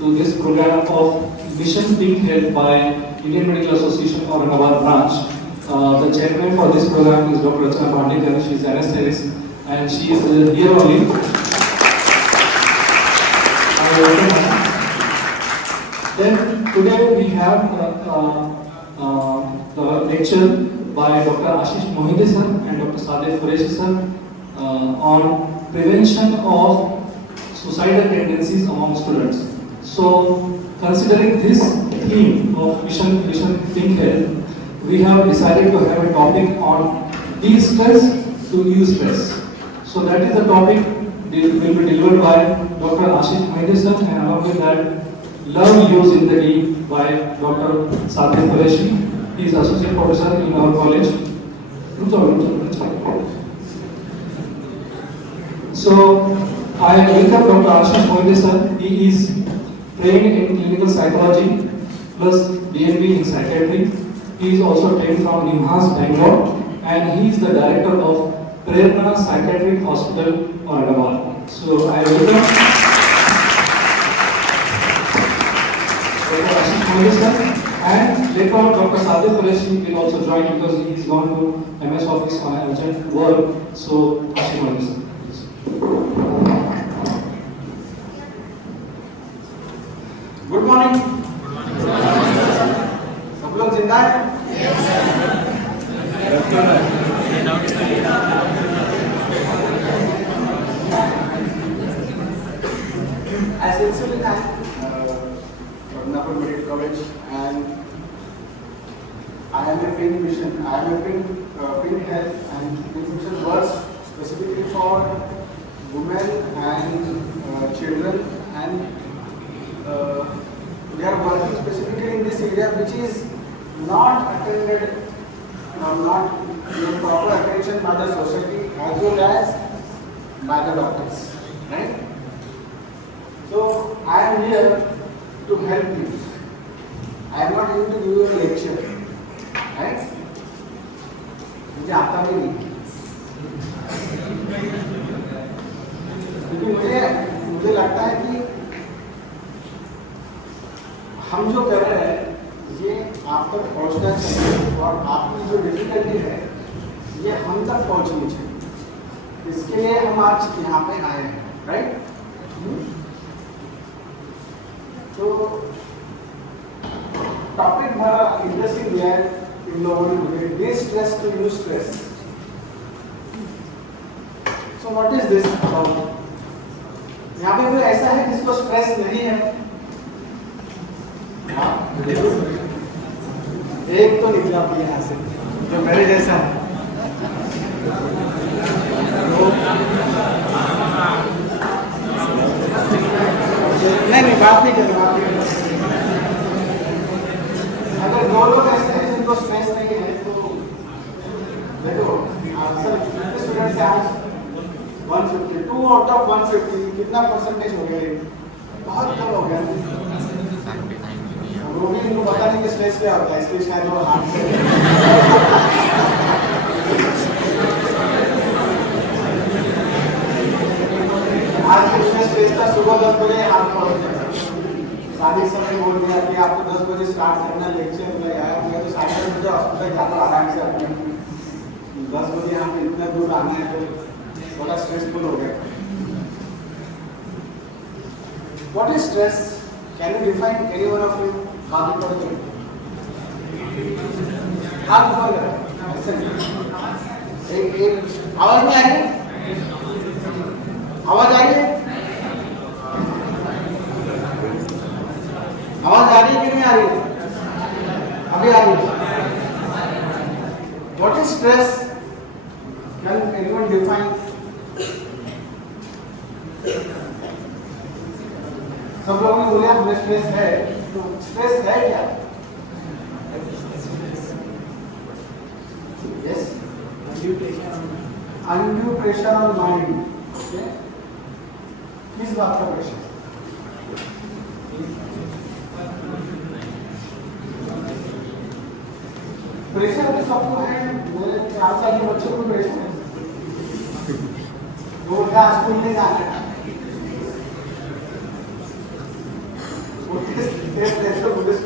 to this program of Mission Pink Health by Indian Medical Association Aurangabad branch. The chairman for this program is Dr. Rachana Pandit. She is anesthetist and she is here only. Then today we have the lecture by Dr. Ashish Mohide sir and Dr. Sadeh Qureshi sir on prevention of suicidal tendencies among students. So, considering this theme of Mission Pink Health, we have decided to have a topic on de-stress to eustress. So that is the topic will be delivered by Dr. Ashish Mohide sir, and along with that, Love You Zindagi by Dr. Sadeh Qureshi. He is associate professor in our college. So I welcome Dr. Ashish Mohide sir. He is trained in clinical psychology plus DMB in psychiatry. He is also trained from NIMHAS, Bangalore, and he is the director of Prerna Psychiatric Hospital, Aurangabad. So I welcome Dr. Ashish Mohide sir, and later on Dr. Sadeh Qureshi will also join because he is gone to MS office on urgent work. So Ashish Mohide sir. Good morning. सब लोग जिंदा हैं? As insulin at Nagpur Medical College, and I am a pink mission. I am a pink health, and this mission works specifically for women and children, and we are working specifically in this area which is not attended, not given proper attention by the society as well as by the doctors, right? So I am here to help you. I am not here to give you a lecture, right? मुझे आता भी नहीं, क्योंकि मुझे लगता है कि हम जो कर रहे हैं ये आप तक पहुंचना चाहिए, और आपकी जो डिफिकल्टी है ये हम तक पहुंचनी चाहिए। इसके लिए हम आज यहाँ पे आए हैं, राइट? तो टॉपिक बड़ा इंटरेस्टिंग है इन लोगों ने, distress to eustress. So what is this about? यहाँ पे कोई ऐसा है जिसको स्ट्रेस नहीं है? एक तो निकला भी यहाँ से जो मेरे जैसा है। नहीं बात नहीं कर बात नहीं। अगर दो लोग ऐसे हैं जिनको स्ट्रेस नहीं है तो देखो आंसर कितने स्टूडेंट्स हैं आज? 152 आउट ऑफ 150 कितना परसेंटेज हो गया? बहुत कम हो गया। वो भी इनको पता नहीं कि स्ट्रेस क्या होता है, इसलिए शायद वो हार्ट से आज कितने स्ट्रेस था? सुबह 10 बजे हाथ पहुंच गया, शादी समय बोल दिया कि आपको 10 बजे स्टार्ट करना लेक्चर। मैं आया, मैं तो 10:30 बजे हॉस्पिटल जाकर आराम से अपने 10 बजे यहाँ पे इतना दूर आना है तो बड़ा स्ट्रेसफुल हो गया। What is stress? Can you define any one of you? हाथ ऊपर करो, हाथ ऊपर करो, ऐसे एक आवाज नहीं आ रही? आवाज आ रही है? आवाज आ रही है कि नहीं आ रही है? अभी आ रही है। What is stress? Can anyone define? सब लोगों ने बोला हमें स्ट्रेस है, तो स्ट्रेस है क्या? Yes, undue pressure on mind। Okay, किस बात का प्रेशर? प्रेशर तो सबको है, मेरे 4 साल के बच्चों को प्रेशर है, वो क्या स्कूल में जाना है।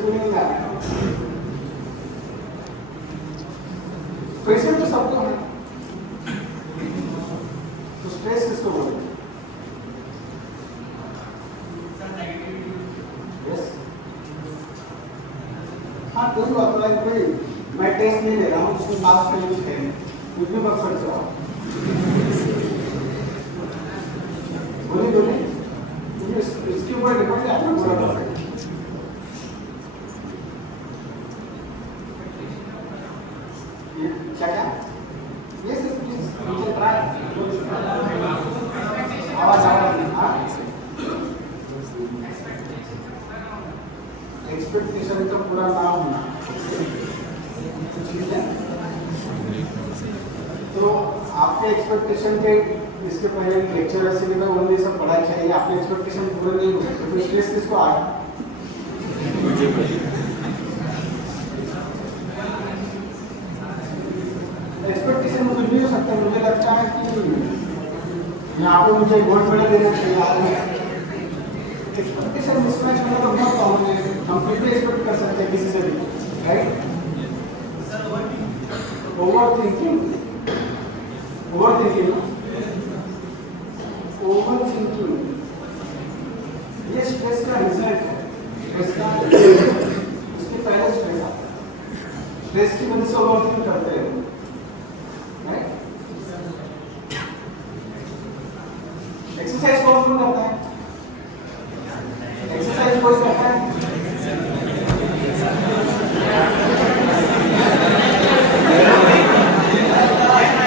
फीलिंग में आना। प्रेशर तो सबको है, तो स्ट्रेस किसको बोलते हैं? यस, हाँ कोई बात नहीं, कोई मैं टेस्ट नहीं ले रहा हूँ, उसमें बात कर यूज करें, कुछ भी बात कर जाओ, बोलिए बोलिए, इसके ऊपर डिपेंड है आपने पूरा कर सकते। क्या क्या? Yes, yes, please. You can try. आवाज आ रही है, हाँ? एक्सपेक्टेशन का पूरा नाम होना ठीक है। तो आपके एक्सपेक्टेशन के इसके पहले लेक्चर ऐसे भी तो ये सब पढ़ाई चाहिए, आपके एक्सपेक्टेशन पूरे नहीं हुए तो स्ट्रेस किसको आ गया? एक्सपेक्टेशन कुछ भी हो सकता है। मुझे लगता है कि यहाँ पे मुझे गोल्ड मेडल देना चाहिए। एक्सपेक्टेशन मिसमैच होना तो बहुत कॉमन है, हम कुछ भी एक्सपेक्ट कर सकते हैं किसी से भी, राइट? ओवर थिंकिंग ये स्ट्रेस का रिजल्ट है। इसके पहले स्ट्रेस आता है, स्ट्रेस की वजह से ओवर थिंक करते हैं, राइट? एक्सरसाइज कौन करता है? एक्सरसाइज कौन करता है?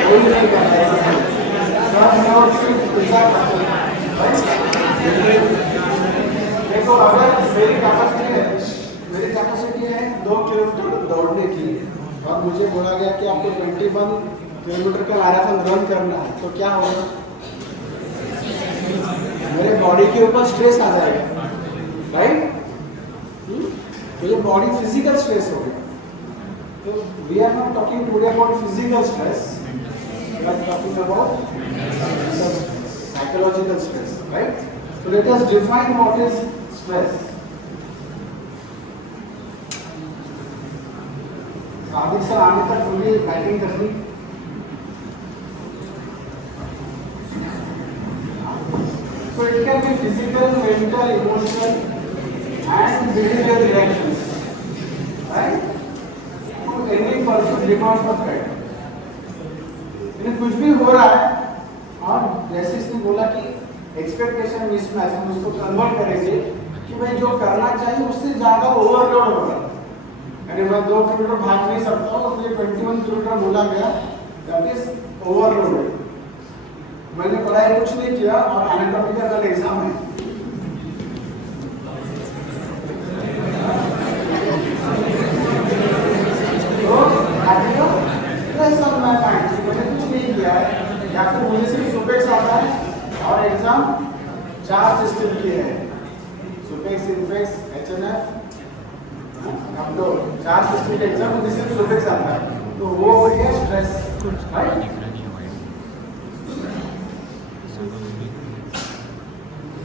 कोई नहीं करता है। देखो अगर मेरी कैपेसिटी है 2 किलोमीटर दौड़ने की और मुझे बोला गया कि आपको 21 किलोमीटर का मैराथन रन करना है, तो क्या होगा? मेरे बॉडी के ऊपर स्ट्रेस आ जाएगा, राइट? तो ये बॉडी फिजिकल स्ट्रेस हो गया। तो we are not talking today about physical stress, we are talking about psychological stress, right? So let us define what is stress. Aditya sir आने तक मुझे बैटिंग करनी। So it can be physical, mental, emotional, and behavioral reactions, right? To any person demands of right. इन्हें कुछ भी हो रहा है और जैसे इसने बोला कि एक्सपेक्टेशन मिसमैच, हम उसको कन्वर्ट करेंगे कि भाई जो करना चाहिए उससे ज़्यादा ओवरलोड हो रहा है। अरे मैं 2 किलोमीटर भाग नहीं सकता हूँ, मुझे 21 किलोमीटर बोला गया, दैट इज ओवरलोड। मैंने पढ़ाई कुछ नहीं किया और एनाटॉमी का कल एग्जाम है। तो मैंने कुछ नहीं किया है, या फिर मुझे सिर्फ सुपेक्स आता है और एग्जाम 4 सिस्टम की है, सुपेक्स, इनफेक्स, एचएनएफ, हम लोग 4 सिस्टम के एग्जाम मुझे सिर्फ सुपेक्स आता है, तो वो हो गया स्ट्रेस, राइट?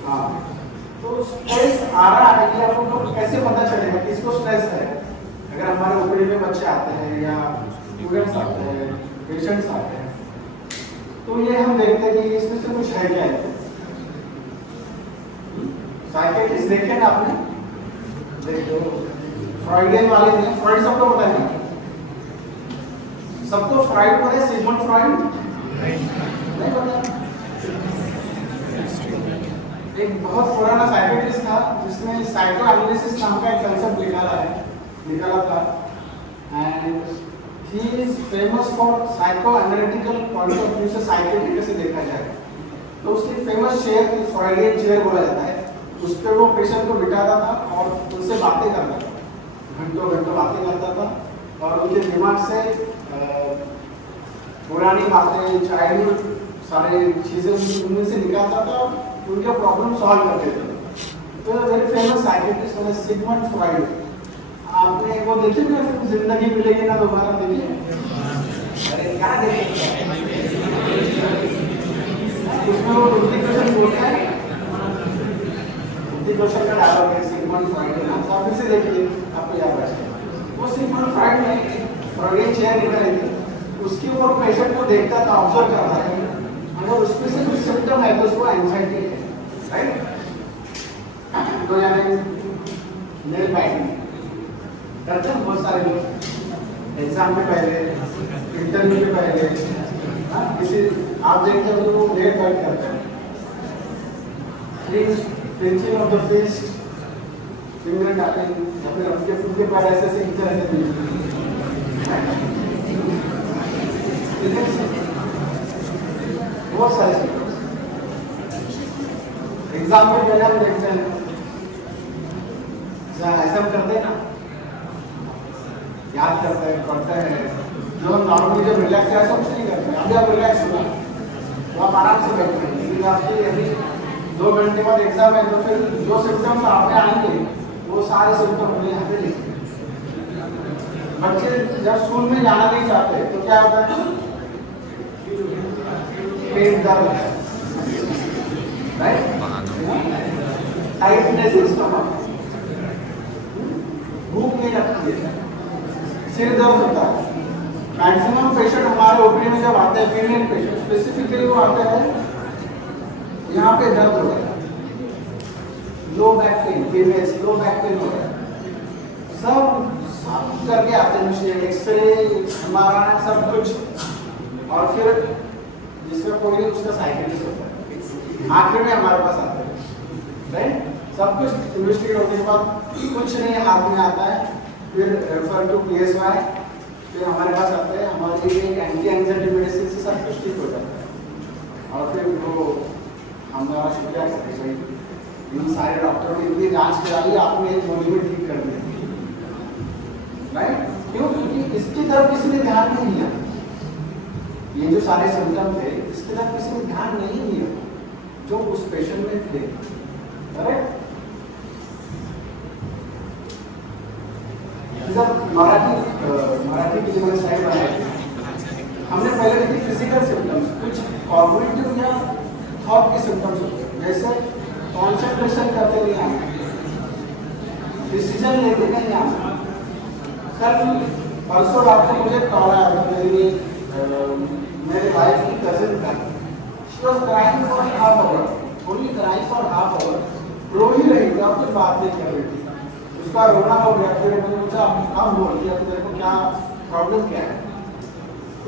हाँ, तो स्ट्रेस आ रहा है कि आप लोग कैसे पता चलेगा कि इसको स्ट्रेस है? अगर हमारे ओपीडी में बच्चे आते हैं या स्टूडेंट्स आते हैं, पेशेंट्स आते हैं, तो ये हम देखते हैं कि इसमें से कुछ है क्या है। साइकियाट्रिस्ट देखे ना आपने? देखो फ्राइडियन वाले हैं, फ्राइड सबको पता है, सबको फ्राइड पता है, सिगमंड फ्राइड नहीं पता? एक बहुत पुराना साइकियाट्रिस्ट था जिसने साइको एनालिसिस नाम का एक कंसेप्ट निकाला था, and he is famous for psycho analytical point of view से साइकियाट्री कैसे देखा जाए। तो उसकी फेमस चेयर थी, फ्राइडियन चेयर बोला जाता है, उस पर वो पेशेंट को बिठाता था और उनसे बातें करता था, घंटों घंटों बातें करता था और उनके दिमाग से पुरानी बातें, चाइल्डहुड सारे चीज़ें उनमें से निकालता था और उनके प्रॉब्लम सॉल्व कर देते थे। तो वेरी फेमस साइकियाट्रिस्ट वाला सिगमंड फ्राइड। आपने वो देखी ना फिर जिंदगी मिलेगी ना दोबारा, देखिए? अरे क्या देखिए, उसमें वो ऋतिक रोशन बोलता है हिंदी क्वेश्चन का डायलॉग है सिग्मंड फ्रॉइड का नाम, आप फिर से देखिए आपको याद आएगा। वो सिग्मंड फ्रॉइड ने फ्रॉइडियन चेयर निकाली थी, उसकी वो पेशेंट को देखता था, ऑब्जर्व करता था, अगर उसमें से कुछ सिम्टम है तो उसको एंजाइटी है, राइट। तो यानी नेल बाइटिंग करते हैं बहुत सारे लोग एग्जाम में पहले, इंटरव्यू के पहले, किसी आप देखते हो तो नेल बाइट करते हैं, pinching of the fist, finger tapping, या फिर उनके पैर ऐसे सीखते रहते हैं। बहुत सारे एग्जाम में पहले हम देखते हैं ऐसा हम करते हैं ना, याद करते हैं, पढ़ते हैं, जो हम नॉर्मली जब रिलैक्स है ऐसा कुछ नहीं करते हैं। अभी आप रिलैक्स हुआ तो आप आराम से बैठते हैं, लेकिन आपकी यदि 2 घंटे बाद एग्जाम है तो फिर जो सिम्टम्स आपने आएंगे वो सारे सिम्टम हमें यहाँ पे लिखते हैं। बच्चे जब स्कूल में जाना नहीं चाहते तो क्या होता है, पेट दर्द, राइट, टाइटनेस इन स्टमक, भूख नहीं लगती है, सिर दर्द होता है। मैक्सिमम पेशेंट हमारे ओपीडी में जब आते हैं, फीमेल पेशेंट स्पेसिफिकली वो आते हैं यहाँ पे दर्द हो रहा है, low back pain, females low back pain हो रहा है, सब करके आते हैं मशीन, एक्सरे, एमआरआई, सब कुछ, और फिर जिसका कोई नहीं उसका साइकिलिस्ट होता है, आखिर में हमारे पास आता है, राइट। सब कुछ इन्वेस्टिगेट होने के बाद कुछ नहीं हाथ में आता है, फिर रेफर टू PSY, फिर हमारे पास आते हैं, हमारी एक एंटी एंजाइटी मेडिसिन से सब कुछ ठीक हो जाता है, और फिर वो हमारा शुक्रिया करते हैं भाई इन सारे डॉक्टरों ने इतनी जांच करा ली, आपने एक गोली में ठीक कर दिया, राइट। क्यों? क्योंकि इसकी तरफ किसी ने ध्यान नहीं दिया, ये जो सारे सिम्टम थे इसकी तरफ किसी ने ध्यान नहीं दिया जो उस पेशेंट में थे, करेक्ट। मराठी की जो मैंने स्लाइड बनाई थी, हमने पहले देखी फिजिकल सिम्टम्स, कुछ कॉग्निटिव या थॉट के सिम्टम्स होते हैं, जैसे कॉन्सेंट्रेशन करते नहीं आना, डिसीजन लेते नहीं आना। कल परसों रात को मुझे कॉल आया था, मेरे वाइफ की कजिन का, she was crying for half hour, only crying for half hour, रो ही रही थी, अब कुछ बात नहीं कर रही थी, उसका रोना हो गया। फिर मैंने पूछा अब बोल दिया तो तेरे को क्या प्रॉब्लम क्या है,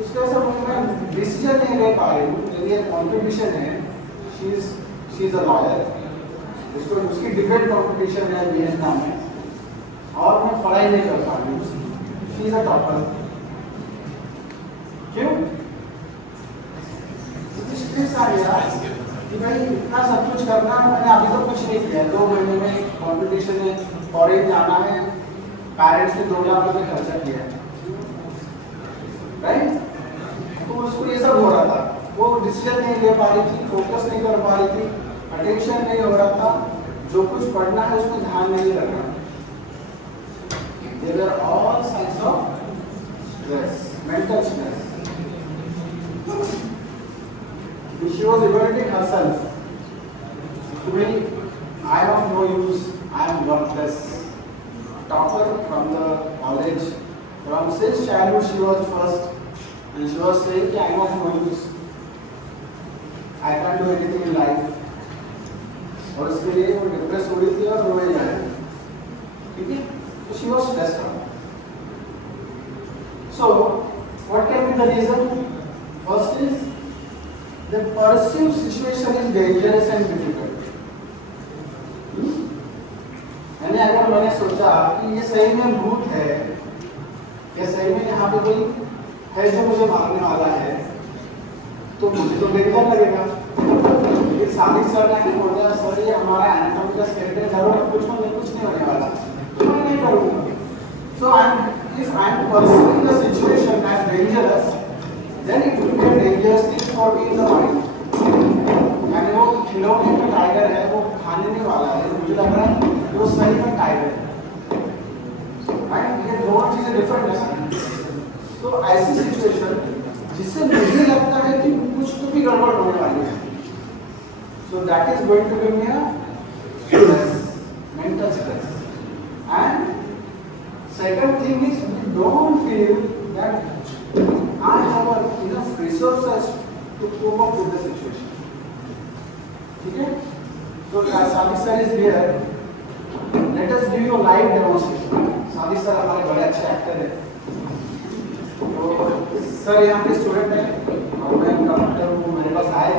उसके वजह मैं डिसीजन नहीं ले पा रही हूँ, मेरी एक कॉम्पिटिशन है, शी इज अ लॉयर, उसको उसकी डिबेट कॉम्पिटिशन है वियतनाम में, और मैं पढ़ाई नहीं कर पा रही हूँ, शी इज अ टॉपर। क्यों? स्ट्रेस आ गया कि भाई इतना सब कुछ करना, मैंने अभी तो कुछ नहीं किया, 2 महीने में कॉम्पिटिशन है, फॉरेन जाना है, पेरेंट्स ने 2 लाख रुपये खर्चा किया है, राइट। तो उसको ये सब हो रहा था, वो डिसीजन नहीं ले पा रही थी, फोकस नहीं कर पा रही थी, अटेंशन नहीं हो रहा था, जो कुछ पढ़ना है उसमें ध्यान नहीं लग रहा। There are all signs of stress, mental stress. She was evaluating herself. To me, I am of no use. I am worthless. Topper from the college. From since childhood, she was first, and she was saying that I am of no use. I can't do anything in life. और इसके लिए वो depress हो रही थी और रोए जा रही थी, ठीक है। So she was stressed out. So what can be the reason? First is the perceived situation is dangerous and difficult. यानी अगर मैंने सोचा कि ये सही में भूत है, या सही में यहाँ पे कोई है जो मुझे मारने वाला है, तो मुझे तो डेंजर लगेगा। साबित सर ने बोल दिया सर ये हमारा एनाटॉमी का स्केलेटन जरूर कुछ नहीं होने वाला, तो मैं नहीं करूँगा। So if I am perceiving the situation as dangerous, then it will be a dangerous thing for me in the mind. यानी वो खिलौने का टाइगर है, वो खाने नहीं वाला है, मुझे लग रहा है कि वो सही में टाइगर है, राइट। ये दोनों चीजें डिफरेंट है। तो ऐसी सिचुएशन जिससे मुझे लगता है कि कुछ तो भी गड़बड़ होने वाली है, so that is going to give me a stress. Second thing is we don't feel that I have enough resources to cope up with the situation. Okay? So Sadiq sir is here. Let us give you a live demonstration. Sadiq sir हमारे बड़े अच्छे actor हैं. तो sir यहाँ पे student है और मैं इनका एक्टर हूँ. मेरे पास आए.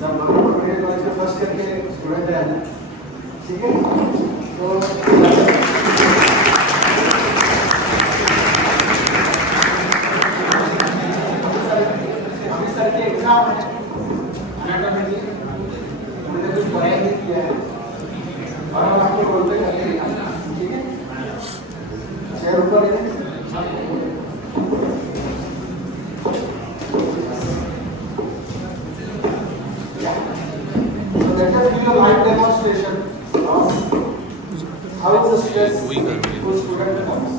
सर मेरे कॉलेज में फर्स्ट करके स्टूडेंट है. ठीक है? तो अभी सर के एग्जाम है. एनाटॉमी की मैंने कुछ पढ़ाई नहीं किया है और हम आपको बोलते हैं. ठीक है? चेयर ऊपर है. So let us give a live demonstration of how the stress for student comes.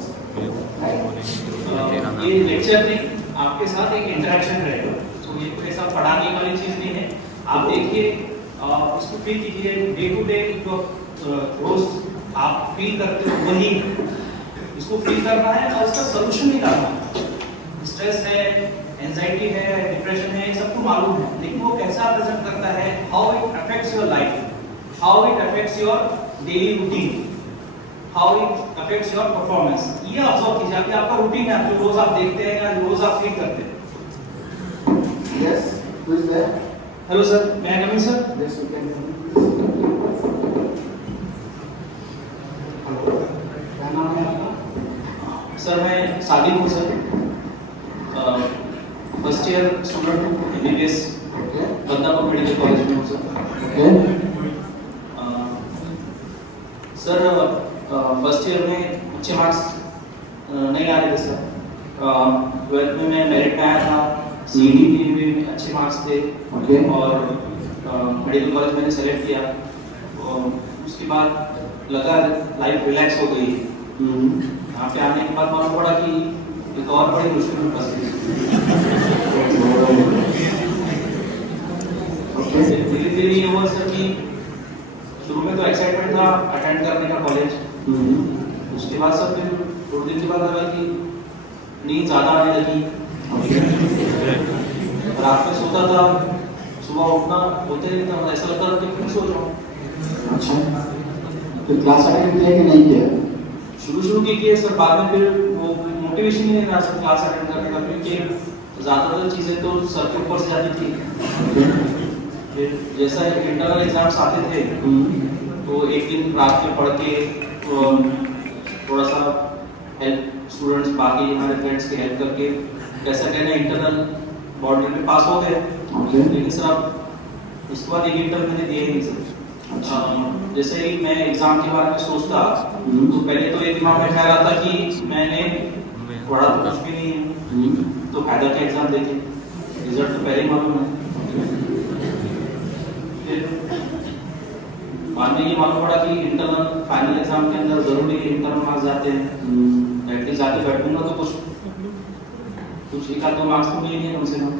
ये लेक्चर नहीं, आपके साथ एक इंटरेक्शन रहेगा. तो ये कोई ऐसा पढ़ाने वाली चीज नहीं है. आप देखिए, इसको फील कीजिए. डे टू डे जो रोज आप फील करते हो वही इसको फील करना है और इसका सोल्यूशन निकालना है. स्ट्रेस है, एंजाइटी है, डिप्रेशन है, ये सबको मालूम है, लेकिन वो कैसा प्रेजेंट करता है, how it affects your life, how it affects your daily routine, how it affects your performance. ये ऑब्जर्व कीजिए कि आपका रूटीन है, जो रोज आप देखते हैं या रोज आप फील करते हैं. Yes, who is there? Hello sir, मैं coming sir. Yes, you can. Hello. क्या नाम है आपका? सर मैं सादिक हूँ सर. फर्स्ट ईयर स्टूडेंट हूँ MBBS Okay. Badnapur medical college में हूँ sir. Okay. Sir first year में अच्छे मार्क्स नहीं आ रहे थे सर. 12th में मैं मेरिट में आया था. CET में अच्छे मार्क्स थे. Okay. और मेडिकल कॉलेज मैंने सेलेक्ट किया. और उसके बाद लगा लाइफ रिलैक्स हो गई. यहाँ पे आने के बाद मालूम पड़ा कि एक और बड़ी मुश्किल में फंस गई. धीरे धीरे ये हुआ सर कि शुरू में तो एक्साइटमेंट था अटेंड करने का कॉलेज. उसके बाद सर फिर थोड़े दिन के बाद लगा कि नींद ज़्यादा आने लगी. रात में सोता था, सुबह उठना होते नहीं था. ऐसा लगता था कि फिर सो जाऊँ. अच्छा. फिर क्लास अटेंड किया कि नहीं किया? शुरू की किए सर. बाद में फिर वो मोटिवेशन नहीं रहा सर क्लास अटेंड करने का, क्योंकि ज़्यादातर चीज़ें तो सर के ऊपर से जाती थी. फिर जैसा इंटरनल एग्जाम्स आते थे तो एक दिन रात में पढ़ के थोड़ा सा हेल्प स्टूडेंट्स बाकी हमारे फ्रेंड्स की हेल्प करके कैसा कहना इंटरनल बॉडी में पास हो गए. लेकिन सर अब उसके बाद एक इंटरनल मैंने दिए नहीं सर. जैसे ही मैं एग्जाम के बारे में सोचता तो पहले तो एक दिमाग में ख्याल आता कि मैंने पढ़ा तो कुछ भी नहीं है, तो फायदा क्या एग्जाम देके, रिजल्ट तो पहले ही मालूम है. फिर बाद में ये मालूम पड़ा कि इंटरनल फाइनल एग्जाम के अंदर जरूरी इंटरनल मार्क्स जाते हैं. एटलीस्ट जाके बैठूंगा तो कुछ एक आध दो मार्क्स तो मिलेंगे कम से कम.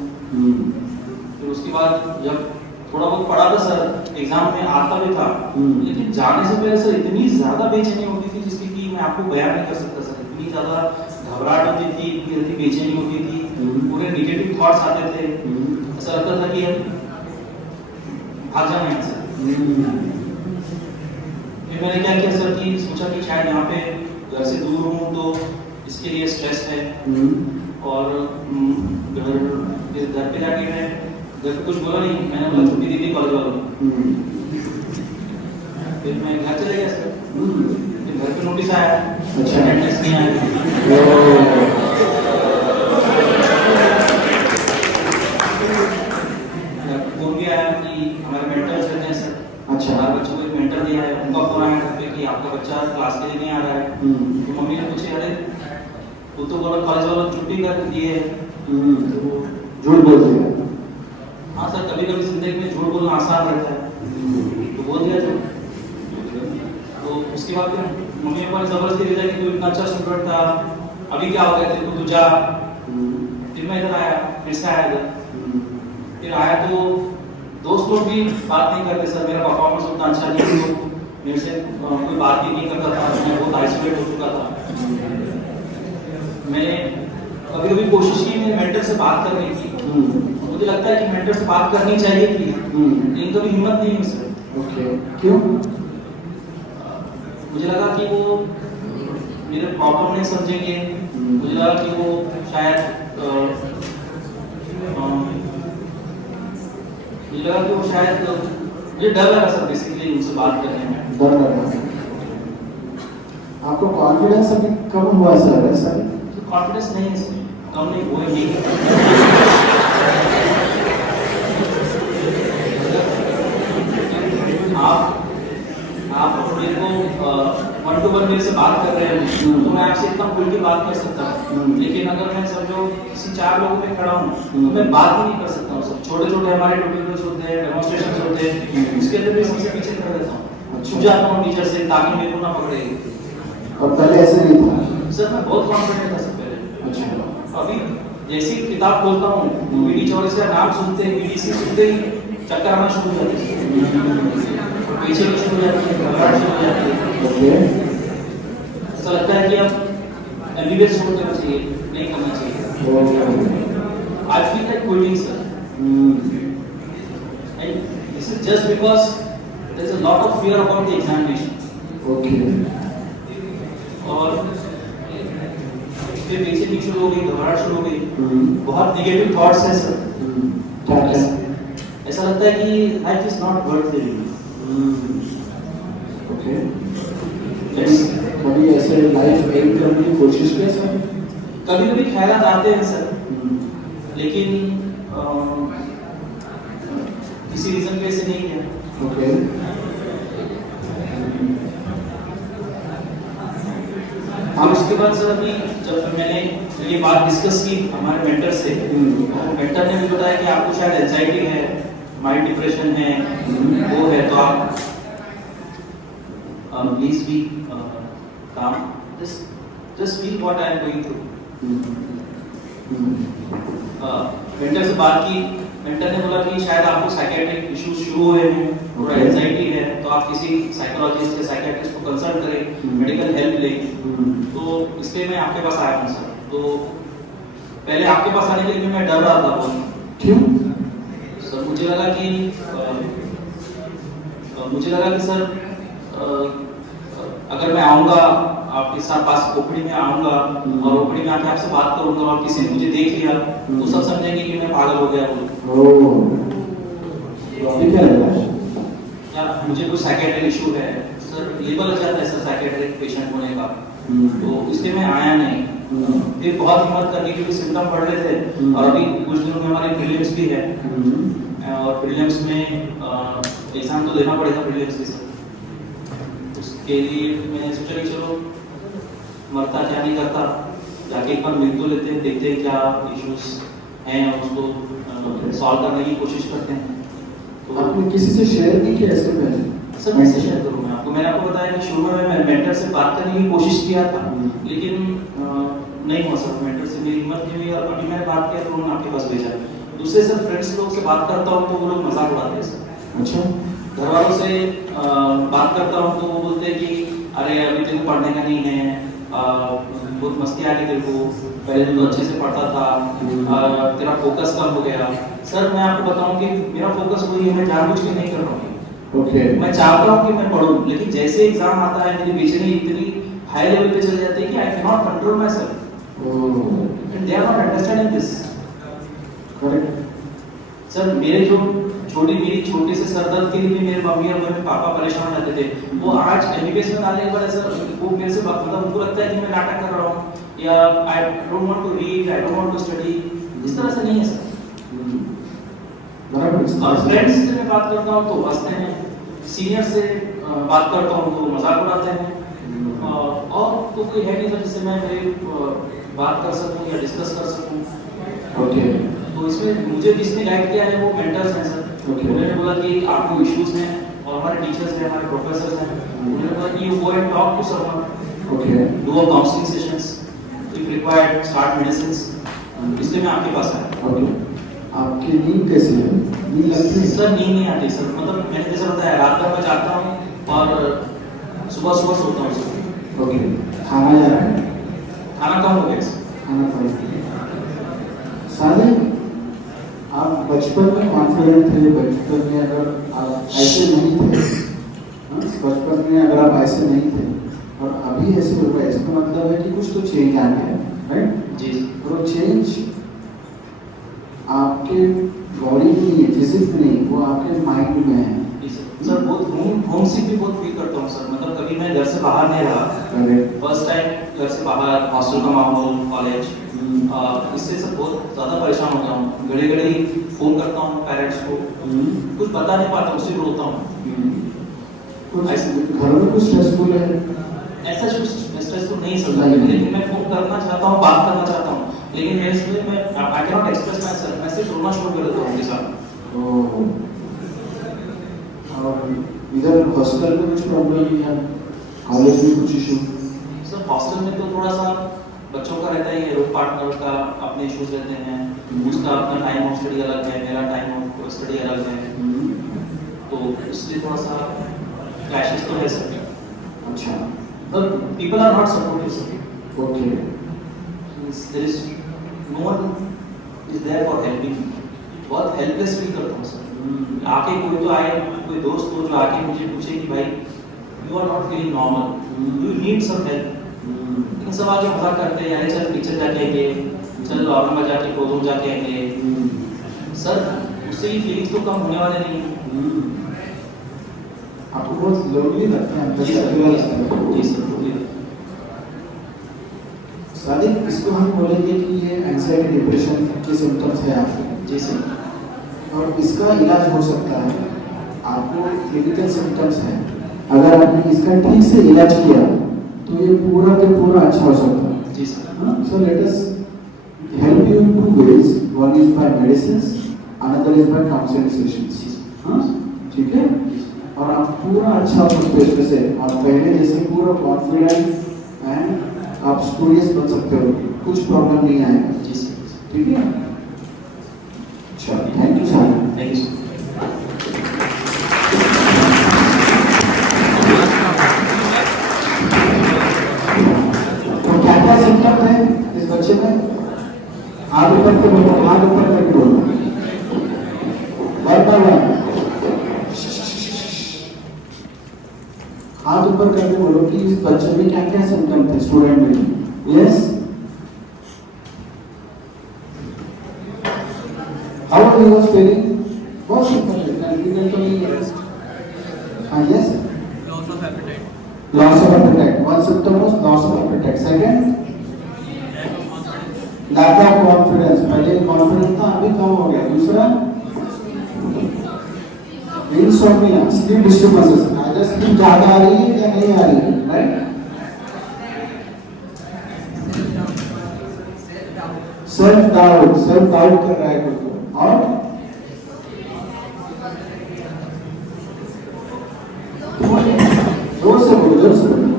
फिर उसके बाद जब थोड़ा बहुत पढ़ा था सर, एग्जाम में आता भी था, लेकिन जाने से पहले सर इतनी ज्यादा बेचैनी होती थी जिसकी कि मैं आपको बयान नहीं कर सकता सर. इतनी ज्यादा घबराहट होती थी, इतनी जल्दी बेचैनी होती थी, पूरे निगेटिव थॉट्स आते थे. ऐसा लगता था कि भाग जाना है सर. फिर मैंने क्या किया सर कि सोचा कि शायद यहाँ पे घर से दूर हूँ तो इसके लिए स्ट्रेस है. और घर पे जाके मैं घर पे कुछ बोला नहीं, मैंने बोला छुट्टी दी थी कॉलेज वालों ने. फिर मैं घर चले गया सर. फिर घर पे नोटिस आया. अच्छा. अटेंडेंस नहीं आया. फोन भी आया कि हमारे मेंटर्स रहते हैं सर. अच्छा. हमारे बच्चों को एक मेंटर दिया है, उनका फोन आया घर पे कि आपका बच्चा क्लास के लिए नहीं आ रहा है. तो मम्मी ने पूछे अरे वो तो बोला कॉलेज वालों ने छुट्टी कर दी है. झूठ बोलते हैं. हाँ सर, कभी कभी जिंदगी में झूठ बोलना आसान रहता है, तो बोल दिया झूठ. तो उसके बाद फिर मम्मी पापा ने जबरदस्ती भेजा कि तू इतना अच्छा स्टूडेंट था, अभी क्या हो गया तेरे को, तू जा. फिर मैं इधर आया, फिर से आया इधर. फिर आया तो दोस्त लोग भी बात नहीं करते सर, मेरा परफॉर्मेंस उतना अच्छा नहीं है तो मेरे से कोई बात भी नहीं करता था, मैं बहुत आइसोलेट हो चुका था। मैंने कभी कभी कोशिश की मेरे मेंटर से बात करने की, मुझे लगता है कि मेंटर से बात करनी चाहिए थी, लेकिन कभी हिम्मत नहीं हुई सर। ओके, क्यों? मुझे लगा कि वो मेरे प्रॉब्लम नहीं समझेंगे, मुझे लगा कि वो शायद मुझे लगा कि वो शायद मुझे डर लगा सर बेसिकली उनसे बात करने में। डर लगा। आपको कॉन्फिडेंस अभी कम हुआ सर, ऐसा है? कॉन्फिडेंस नहीं है सर, कम नहीं हुआ नहीं। आप मेरे को 1-to-1 मेरे से बात कर रहे हैं, तो मैं आपसे इतना खुल के बात कर सकता हूँ, लेकिन अगर मैं समझो किसी 4 लोगों में खड़ा हूँ तो मैं बात ही नहीं कर सकता हूँ सर। छोटे छोटे हमारे ट्यूटोरियल्स होते हैं, डेमोन्स्ट्रेशंस होते हैं, उसके अंदर मैं सबसे पीछे खड़ा रहता हूँ, छुप जाता हूँ टीचर से ताकि मेरे को ना पकड़े। और पहले ऐसे नहीं था सर? मैं बहुत कॉन्फिडेंट था सर पहले। अच्छा। अभी जैसे ही किताब खोलता हूँ, वीडी चौरसिया नाम सुनते ही, वीडीसी सुनते ही चक्कर आना शुरू हो जाते हैं, पीछे की शुरू हो जाती है, घबराहट शुरू हो जाती है। ओके, ऐसा लगता है कि अब एमबीबीएस छोड़ देना चाहिए, नहीं करना चाहिए। I feel like quitting sir, and this is just because there is a lot of fear about the examination. Okay, और फिर बेचैनी शुरू हो गई, घबराहट शुरू हो गई, बहुत नेगेटिव थॉट्स हैं सर। क्या क्या? ऐसा लगता है कि life is not worth living. Okay, कभी ऐसे लाइफ एंड करने की कोशिश की सर? कभी कभी ख्यालात आते हैं सर, लेकिन किसी रीजन की वजह से नहीं है। ओके, और उसके बाद सर अभी जब मैंने ये बात डिस्कस की हमारे मेंटर से, मेंटर ने भी बताया कि आपको शायद एंजाइटी है, माइंड डिप्रेशन है, वो है, तो आप प्लीज बी काम, just feel what I am going through. Mentor से बात की, मेंटर ने बोला कि शायद आपको साइकियाट्रिक इश्यूज शुरू हुए हैं, थोड़ा एंजाइटी है, तो आप किसी साइकोलॉजिस्ट या साइकियाट्रिस्ट को कंसल्ट करें, मेडिकल हेल्प लें। तो इसलिए मैं आपके पास आया हूँ सर। तो पहले आपके पास आने के लिए मैं डर रहा था बहुत। क्यों? सर मुझे लगा कि सर अगर मैं आऊँगा आपके साथ पास ओपीडी में आऊँगा और ओपीडी में आके आपसे बात करूँगा और किसी ने मुझे देख लिया तो सब समझेंगे कि मैं पागल हो गया हूँ, या मुझे कोई साइकियाट्रिक इशू है। सर लेबल लग जाता है सर साइकियाट्रिक पेशेंट होने का, तो इसलिए मैं आया नहीं। फिर बहुत हिम्मत करके क्योंकि सिम्टम बढ़ रहे थे, और अभी कुछ दिनों में हमारे प्रीलिम्स भी है, और प्रीलिम्स में एग्जाम तो देना पड़ेगा प्रीलिम्स के सर। उसके लिए मैंने सोचा कि चलो मरता क्या नहीं करता, जाके एक बार मिल तो लेते हैं, देखते हैं क्या इश्यूज हैं और उसको सॉल्व करने की कोशिश करते हैं। तो आपने किसी से शेयर नहीं किया इसके पहले? सर कैसे शेयर करूँ मैं आपको? मैंने आपको बताया कि शुरू में मैं मेंटर से बात करने की कोशिश किया था, लेकिन नहीं हुआ सर, मेंटर से मेरी हिम्मत नहीं हुई, और अभी मैंने बात किया तो उन्होंने आपके पास भेजा। दूसरे सर फ्रेंड्स लोग से बात करता हूँ तो वो लोग मजाक उड़ाते हैं सर। अच्छा, घर वालों से बात करता हूँ तो वो बोलते हैं कि अरे अभी तेरे को पढ़ने का नहीं है, बहुत मस्ती आ गई तेरे को, पहले तो अच्छे से पढ़ता था, तेरा फोकस कम हो गया। सर मैं आपको बताऊं कि मेरा फोकस वही है, मैं जानबूझ के नहीं कर रहा हूँ। ओके, मैं चाहता हूँ कि मैं पढूं, लेकिन जैसे एग्जाम आता है मेरी बेचैनी इतनी हाई लेवल पे चली जाती है कि I can not control my self, and they are not understanding this. Correct sir मेरी छोटी से सर दर्द के लिए भी मेरे मम्मी और मेरे पापा परेशान रहते थे। वो आज एमबीबीएस में डालने के बाद सर वो मेरे से मतलब उनको लगता है कि मैं नाटक कर रहा हूँ, या I don't want to read, I don't want to study. इस तरह से नहीं है सर। और फ्रेंड्स से मैं बात करता हूँ तो हंसते हैं, सीनियर से बात करता हूँ तो मजाक उड़ाते हैं, और तो कोई है नहीं सर जिससे मैं बात कर सकूँ या डिस्कस कर सकूँ। ओके, तो इसमें मुझे जिसने गाइड किया है वो मेंटर्स हैं सर। उन्होंने बोला कि आपको इश्यूज हैं, और हमारे टीचर्स हैं, हमारे प्रोफेसर्स हैं, उन्होंने बोला कि you go and talk to someone, okay, do a counselling sessions, if required start medicines. इसलिए मैं आपके पास आया। ओके, आपकी नींद कैसी है? नींद लगती है? सर नींद नहीं आती सर, मतलब मैंने जैसे बताया रात भर मैं जागता हूँ और सुबह सुबह सोता हूँ सर। ओके, खाना जा रहा है? खाना कम हो गया सर। खाना पड़ेगा। सादिक, आप बचपन में कॉन्फिडेंट थे, बचपन में अगर आप ऐसे नहीं थे, हाँ, बचपन में अगर आप ऐसे नहीं थे और अभी ऐसे हो गए, इसका मतलब है कि कुछ तो चेंज आ गया है, राइट? जी और वो चेंज आपके बॉडी में नहीं है, फिजिक्स में नहीं, वो आपके माइंड में है। सर बहुत होम सिक भी बहुत फील करता हूँ सर। मतलब कभी मैं घर से बाहर नहीं रहा, करेक्ट। फर्स्ट टाइम घर से बाहर, हॉस्टल का माहौल, कॉलेज, इससे सब बहुत ज़्यादा परेशान होता हूँ। घड़ी घड़ी फ़ोन करता हूँ पेरेंट्स को, कुछ बता नहीं पाता, उसी रोता हूँ। कुछ घर में कुछ स्ट्रेसफुल है? ऐसा स्ट्रेस तो नहीं समझा, लेकिन मैं फ़ोन करना चाहता हूँ, बात करना चाहता हूँ, लेकिन मेरे से मैं आई can not express my self, मैं सिर्फ रोना शुरू कर देता हूँ उनके साथ। और इधर हॉस्टल में कुछ प्रॉब्लम या कॉलेज में कुछ इशू? सर हॉस्टल में तो थोड़ा सा बच्चों का रहता ही है, रूम पार्टनर का अपने इश्यूज रहते हैं, उसका अपना टाइम ऑफ स्टडी अलग है, मेरा टाइम ऑफ स्टडी अलग है, तो इसलिए थोड़ा सा क्लैशेस तो है सर। अच्छा, but people are not supportive sir. Okay. There is no one is there for helping. बहुत हेल्पलेस फील करता हूँ सर। आके कोई तो आए, कोई दोस्त हो जो आके मुझे पूछे कि भाई you are not feeling normal, you need some help. लेकिन सब आके मजाक करते हैं, अरे चल पिक्चर जाके आएंगे, चल औरंगाबाद जाके कोदम जाके आएंगे। सर उससे ये फीलिंग्स तो कम होने वाले नहीं हैं। आपको बहुत लोनली लगता है, अंदर जी से सर, अकेला लगता है। जी सर, जी। सादिक, इसको हम बोलेंगे कि ये एंजाइटी डिप्रेशन के सिम्टम्स है आपके। जी सर। और इसका इलाज हो सकता है। आपको क्लिनिकल सिम्टम्स है, अगर आपने इसका ठीक से इलाज किया तो ये पूरा के पूरा अच्छा हो सकता है। जी sir. So let us help you in 2 ways. One is by medicines, another is by counseling sessions. हाँ, ठीक है? और आप पूरा अच्छा हो सकते हो इसमें से, और पहले जैसे पूरा कॉन्फिडेंट एंड आप स्टूडियस बन सकते हो, कुछ प्रॉब्लम नहीं आएगा। जी सर। ठीक है? अच्छा, thank you sir. Thank you sir. तो क्या क्या सिम्टम है इस बच्चे में? हाथ ऊपर के बोलो, हाथ ऊपर करके बोलो, वन बाय वन हाथ ऊपर करके बोलो कि इस बच्चे में क्या क्या सिम्टम थे, स्टूडेंट में। Yes, how he was feeling? बहुत सिंपल है, कॉन्फिडेंट तो नहीं है। हाँ, yes, loss of appetite. One symptom was loss of appetite. Second, lack of confidence. पहले confidence था, अभी कम हो गया। दूसरा, insomnia, sleep disturbances. अगर sleep ज़्यादा आ रही है या नहीं आ रही है, right? Self doubt कर रहा है खुद को। और जोर से बोलो, जोर से बोलो।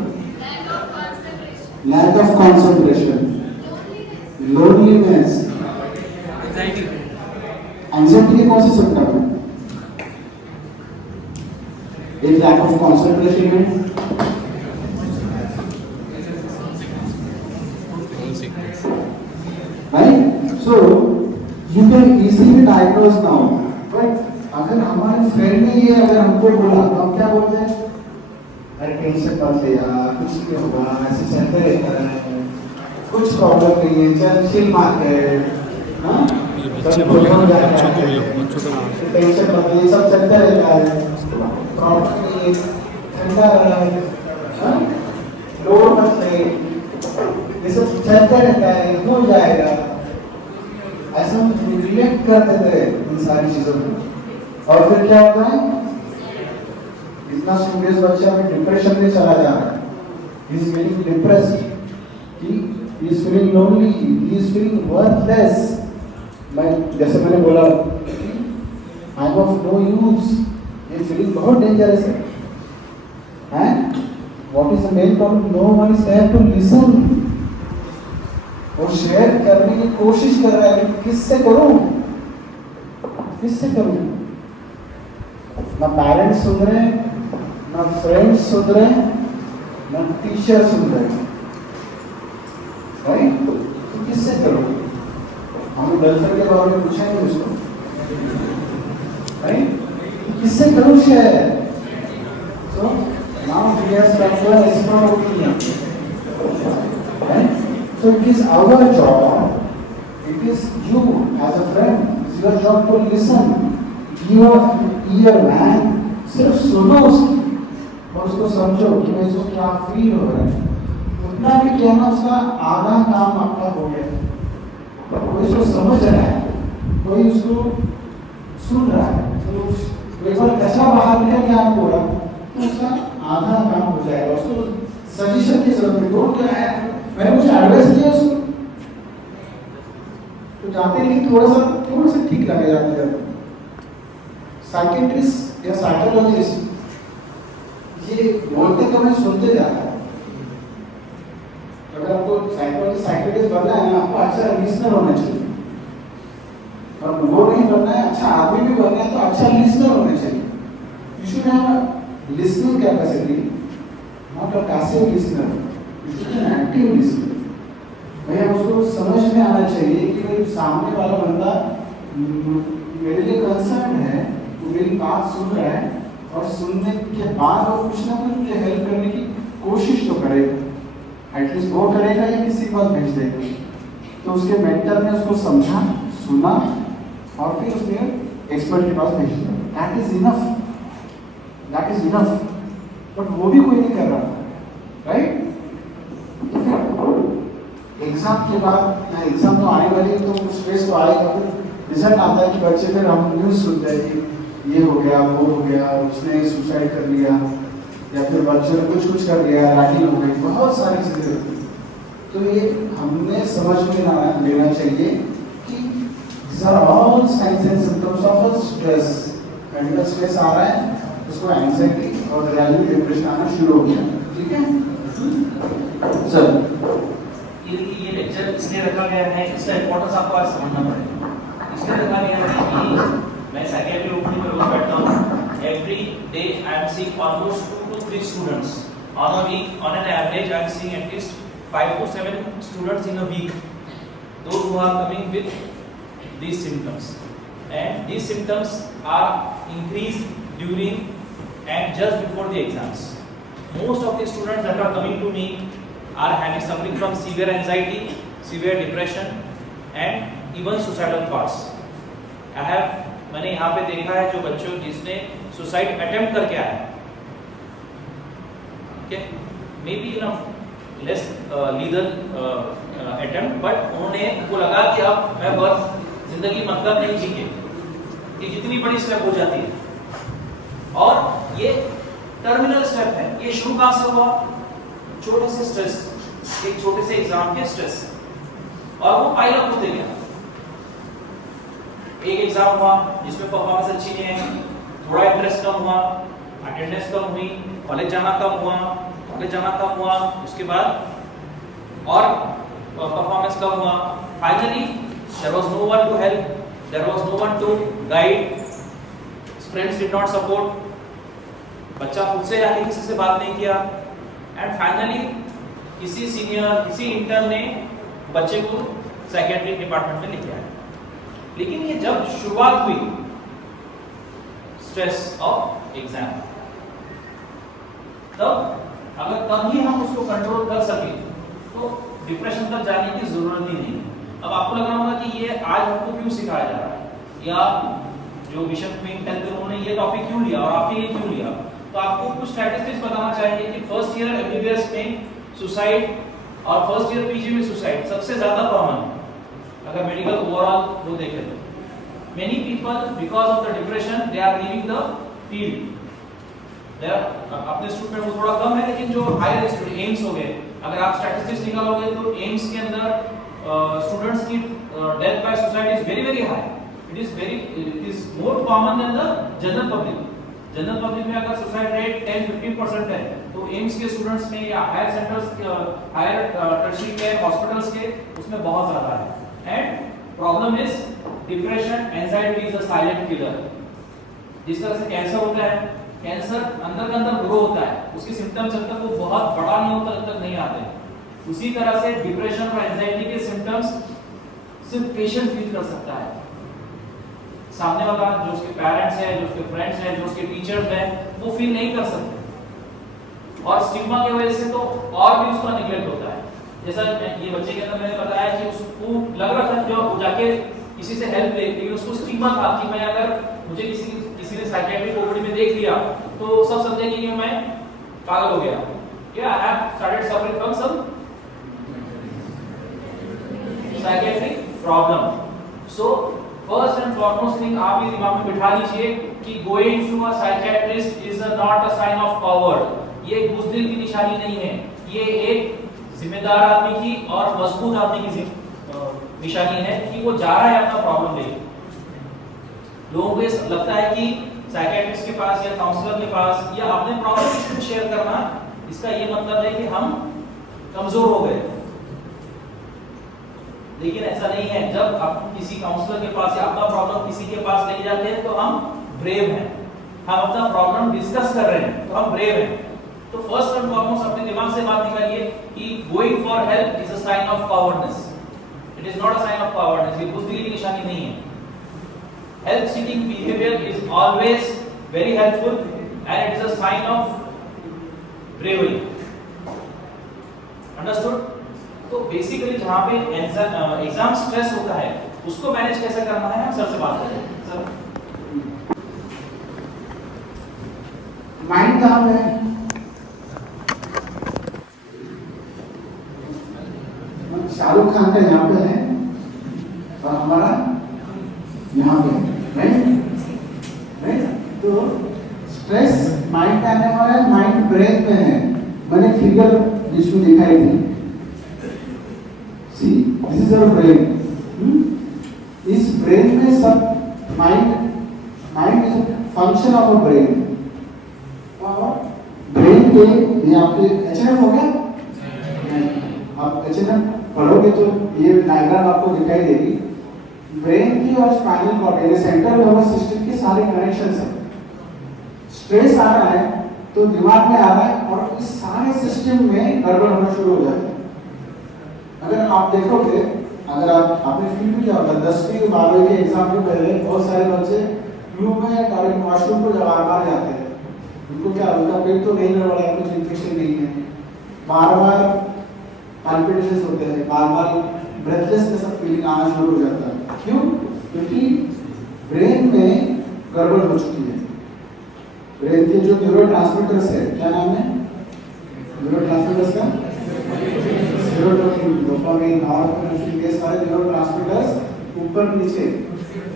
Lack of concentration, loneliness, anxiety के कौन से सिम्टम है? एक लैक ऑफ कंसंट्रेशन है, right? So you can easily diagnose now, right? अगर हमारे फ्रेंड ने ये अगर हमको बोला तो हम क्या बोलते हैं? अरे टेंशन मत ले यार, कुछ नहीं होगा, ऐसे चलते रहता है, कुछ प्रॉब्लम नहीं है, चल चिल मार्केट, हाँ? टेंशन मत ले, सब चलता रहता है, प्रॉब्लम नहीं है, ठंडा रहे, हाँ? लोड मत ले, ये सब चलता रहता है, हो जाएगा। ऐसा हम रिलेट कर देते हैं इन सारी चीजों को, और फिर क्या होता है? इतना सीरियस बच्चा में डिप्रेशन में चला जा रहा है, he is feeling depressed, he is feeling lonely, he is feeling worthless। मैं जैसे मैंने बोला I am of no use, ये फीलिंग बहुत डेंजरस है। And what is the main problem? No one is there to listen। और share करने की कोशिश कर रहा है कि किससे करूं, किससे करूं? ना पेरेंट्स सुन रहे, ना फ्रेंड्स सुन रहे, ना टीचर सुन रहे हैं, राइट? तो किससे करोगे? हमें गर्लफ्रेंड के बारे में पूछा नहीं उसको, राइट? किससे करो share? So now we have started as per opinion, right? So it is our job. It is you as a friend. It's your job to listen. Your ear man. सिर्फ सुनो उसकी और उसको समझो कि मैं इसको क्या फील हो रहा है. उतना भी कहना उसका आधा काम आपका हो गया. कोई उसको समझ रहा है, कोई उसको सुन रहा है. तो एक बार कचरा बाहर निकल गया पूरा, तो उसका आधा काम हो जाएगा. उसको सजेशन की जरूरत नहीं. वो क्या है, मैंने कुछ एडवाइस किया उसको तो जाते ही थोड़ा सा ठीक लगे जाते हैं. साइकेट्रिस्ट या साइकोलॉजिस्ट ये बोलते तो मैं सुनते जाता है. अगर आपको साइकोलॉजिस्ट बनना है ना, आपको अच्छा लिसनर होना चाहिए. और वो नहीं बनना है, अच्छा आदमी भी बनना है तो अच्छा लिसनर होना चाहिए. You should have listening capacity, not a passive listener. You should be an active listener. भैया उसको समझ में आना चाहिए कि भाई सामने वाला बंदा मेरे लिए कंसर्न है, वो मेरी बात सुन रहा है और सुनने के बाद वो कुछ ना कुछ मुझे हेल्प करने की कोशिश तो करेगा. एटलीस्ट वो करेगा या किसी के पास भेज देगा. तो उसके मेंटर ने उसको समझा, सुना और फिर उसने एक्सपर्ट के पास भेज दिया. That is enough. बट वो भी कोई नहीं कर रहा, राइट? एग्जाम के बाद एग्जाम तो आने वाली है तो स्ट्रेस तो आएगा. फिर रिजल्ट आता है कि बच्चे, फिर हम न्यूज़ सुनते हैं कि ये हो गया, वो हो गया, उसने सुसाइड कर लिया, या फिर बच्चों ने कुछ कर लिया, रैगिंग हो गई, बहुत सारी चीज़ें होती हैं. तो ये हमने समझ में लेना चाहिए कि these are all signs and symptoms of a stress. Medical stress आ रहा है, उसको एंजाइटी और रैगिंग, डिप्रेशन आना शुरू हो गया. ठीक है सर? ये लेक्चर इसलिए रखा गया है, इसका इम्पोर्टेंस आपको आज समझना पड़ेगा. इसलिए रखा गया है कि मैं साइकियाट्री ओपीडी में रोज बैठता हूँ. Every day I am seeing almost 2 to 3 students on a week. On an average I am seeing at least 5 to 7 students in a week, those who are coming with these symptoms, and these symptoms are increased during and just before the exams. Most of the students that are coming to me are having suffering from severe anxiety, severe depression and even suicidal thoughts. मैंने यहाँ पे देखा है जो बच्चों जिसने suicide attempt करके आया, okay, maybe in a less lethal attempt, but उनको लगा कि अब मैं बस जिंदगी मतलब नहीं जी के, ये जितनी बड़ी स्टेप हो जाती है. और ये टर्मिनल स्टेप है. ये शुरू कहाँ से हुआ? छोटे से स्ट्रेस, एक छोटे से एग्जाम के स्ट्रेस, और वो पाइल अप होते गया. एक एग्जाम हुआ जिसमें परफॉर्मेंस अच्छी नहीं है, थोड़ा इंटरेस्ट कम हुआ, अटेंडेंस कम हुई, कॉलेज जाना कम हुआ, उसके बाद और परफॉर्मेंस कम हुआ. Finally there was no one to help, there was no one to guide, friends did not support, बच्चा खुद से जाके किसी से बात नहीं किया, एंड फाइनली किसी सीनियर, किसी इंटर्न ने बच्चे को साइकियाट्रिक डिपार्टमेंट में लेके आया. लेकिन ये जब शुरुआत हुई स्ट्रेस ऑफ एग्जाम, तब ही हम उसको कंट्रोल कर सके तो डिप्रेशन तक जाने की जरूरत ही नहीं. अब आपको लग रहा होगा कि ये आज हमको क्यों सिखाया जा रहा है, या जो बिशप क्वीन टेंथ उन्होंने ये टॉपिक क्यों लिया और आपने ये क्यों लिया. तो आपको कुछ स्टैटिस्टिक्स बताना चाहिए कि फर्स्ट ईयर एमबीबीएस में सुसाइड और फर्स्ट ईयर पीजी में सुसाइड सबसे ज्यादा कॉमन है. अगर मेडिकल ओवरऑल वो देखें तो many people because of the depression they are leaving the field. अपने स्टूडेंट में थोड़ा कम है, लेकिन जो हायर स्टूडेंट एम्स हो गए, अगर आप स्टैटिस्टिक्स निकालोगे तो एम्स के अंदर स्टूडेंट्स की death by suicide is very very high. It is more common than the general public. General public में अगर सुसाइड रेट 10-15% है, तो एम्स के स्टूडेंट्स में या higher centres, higher tertiary care hospitals के उसमें बहुत ज्यादा है. And problem is depression, anxiety is a silent killer. जिस तरह से कैंसर होता है, कैंसर अंदर के अंदर ग्रो होता है, उसके सिम्टम्स जब तक वो बहुत बड़ा नहीं होता तब तक नहीं आते। उसी तरह से डिप्रेशन और एंजाइटी के सिम्टम्स सिर्फ पेशेंट फील कर सकता है, सामने वाला जो उसके पेरेंट्स हैं, जो उसके फ्रेंड्स हैं, जो उसके टीचर्स हैं, वो फील नहीं कर सकते। और स्टिग्मा की वजह से तो और भी उसका निगलेक्ट होता है। जैसा ये बच्चे के अंदर मैंने बताया कि उसको लग रहा था जो जाके किसी से हेल्प ले, लेकिन उसको स्टिग्मा था कि मैं अगर मुझे किसी ने साइकियाट्रिक ओपीडी में देख लिया तो सब समझेंगे कि मैं पागल हो गया, या I have started suffering from some psychiatric problem. So first and foremost thing आप ये दिमाग में बिठा लीजिए कि going to a psychiatrist is not a sign of coward. ये बुज़दिल की निशानी नहीं है, ये एक जिम्मेदार आदमी की और मजबूत आदमी की निशानी है कि वो जा रहा है अपना प्रॉब्लम लेके। लोगों को लगता है कि साइकियाट्रिस्ट के पास या काउंसलर के पास या अपने प्रॉब्लम किसी से शेयर करना, इसका ये मतलब है कि हम कमजोर हो गए। लेकिन ऐसा नहीं है। जब आप किसी काउंसलर के पास या अपना प्रॉब्लम किसी के पास लेके जाते हैं तो हम ब्रेव हैं, हम अपना प्रॉब्लम डिस्कस कर रहे हैं तो हम ब्रेव हैं। तो फर्स्ट एंड फॉरमोस्ट अपने दिमाग से बात निकालिए कि going for help is a sign of cowardness. It is not a sign of cowardness, ये बुज़दिली की निशानी नहीं है। Help seeking behaviour is always very helpful and it is a sign of bravery. Understood? तो बेसिकली जहां पे exam stress होता है उसको मैनेज कैसे करना है, हम सर से बात करें। सर, माइंड कहाँ पे है? शाहरुख खान का यहाँ पे है और हमारा यहाँ पे है, राइट? तो स्ट्रेस माइंड पे आने वाला है, माइंड ब्रेन में है। मैंने फिगर बीच में दिखाई थी। See this is our brain. इस ब्रेन में सब mind is function of a brain. और ब्रेन के ये आपके एचएनएम हो गया, आप एचएनएम पढ़ोगे तो ये डायग्राम आपको दिखाई देगी। ब्रेन की और स्पाइनल कॉर्ड यानी सेंट्रल नर्वस सिस्टम के सारे कनेक्शंस हैं। स्ट्रेस आ रहा है तो दिमाग में आ रहा है और इस सारे सिस्टम में गड़बड़ होना शुरू हो जाता है। अगर आप देखोगे, अगर आपने फील भी किया होगा 10वीं 12वीं के एग्जाम के पहले बहुत सारे बच्चे क्लू में या टॉयलेट वॉशरूम को जब बार जाते हैं, उनको क्या, उनका पेट तो नहीं लड़ रहा है, कुछ इन्फेक्शन नहीं है, बार बार पाल्पिटेशंस होते हैं, बार बार ब्रेथलेस जैसा फीलिंग आना शुरू हो जाता है। क्यों? क्योंकि ब्रेन में गड़बड़ हो चुकी है। ब्रेन के जो न्यूरोट्रांसमीटर्स है, क्या नाम है न्यूरोट्रांसमीटर्स का? सेरोटोनिन, डोपामाइन, नॉरपेनेफ्रिन के सारे न्यूरोट्रांसमीटर्स ऊपर नीचे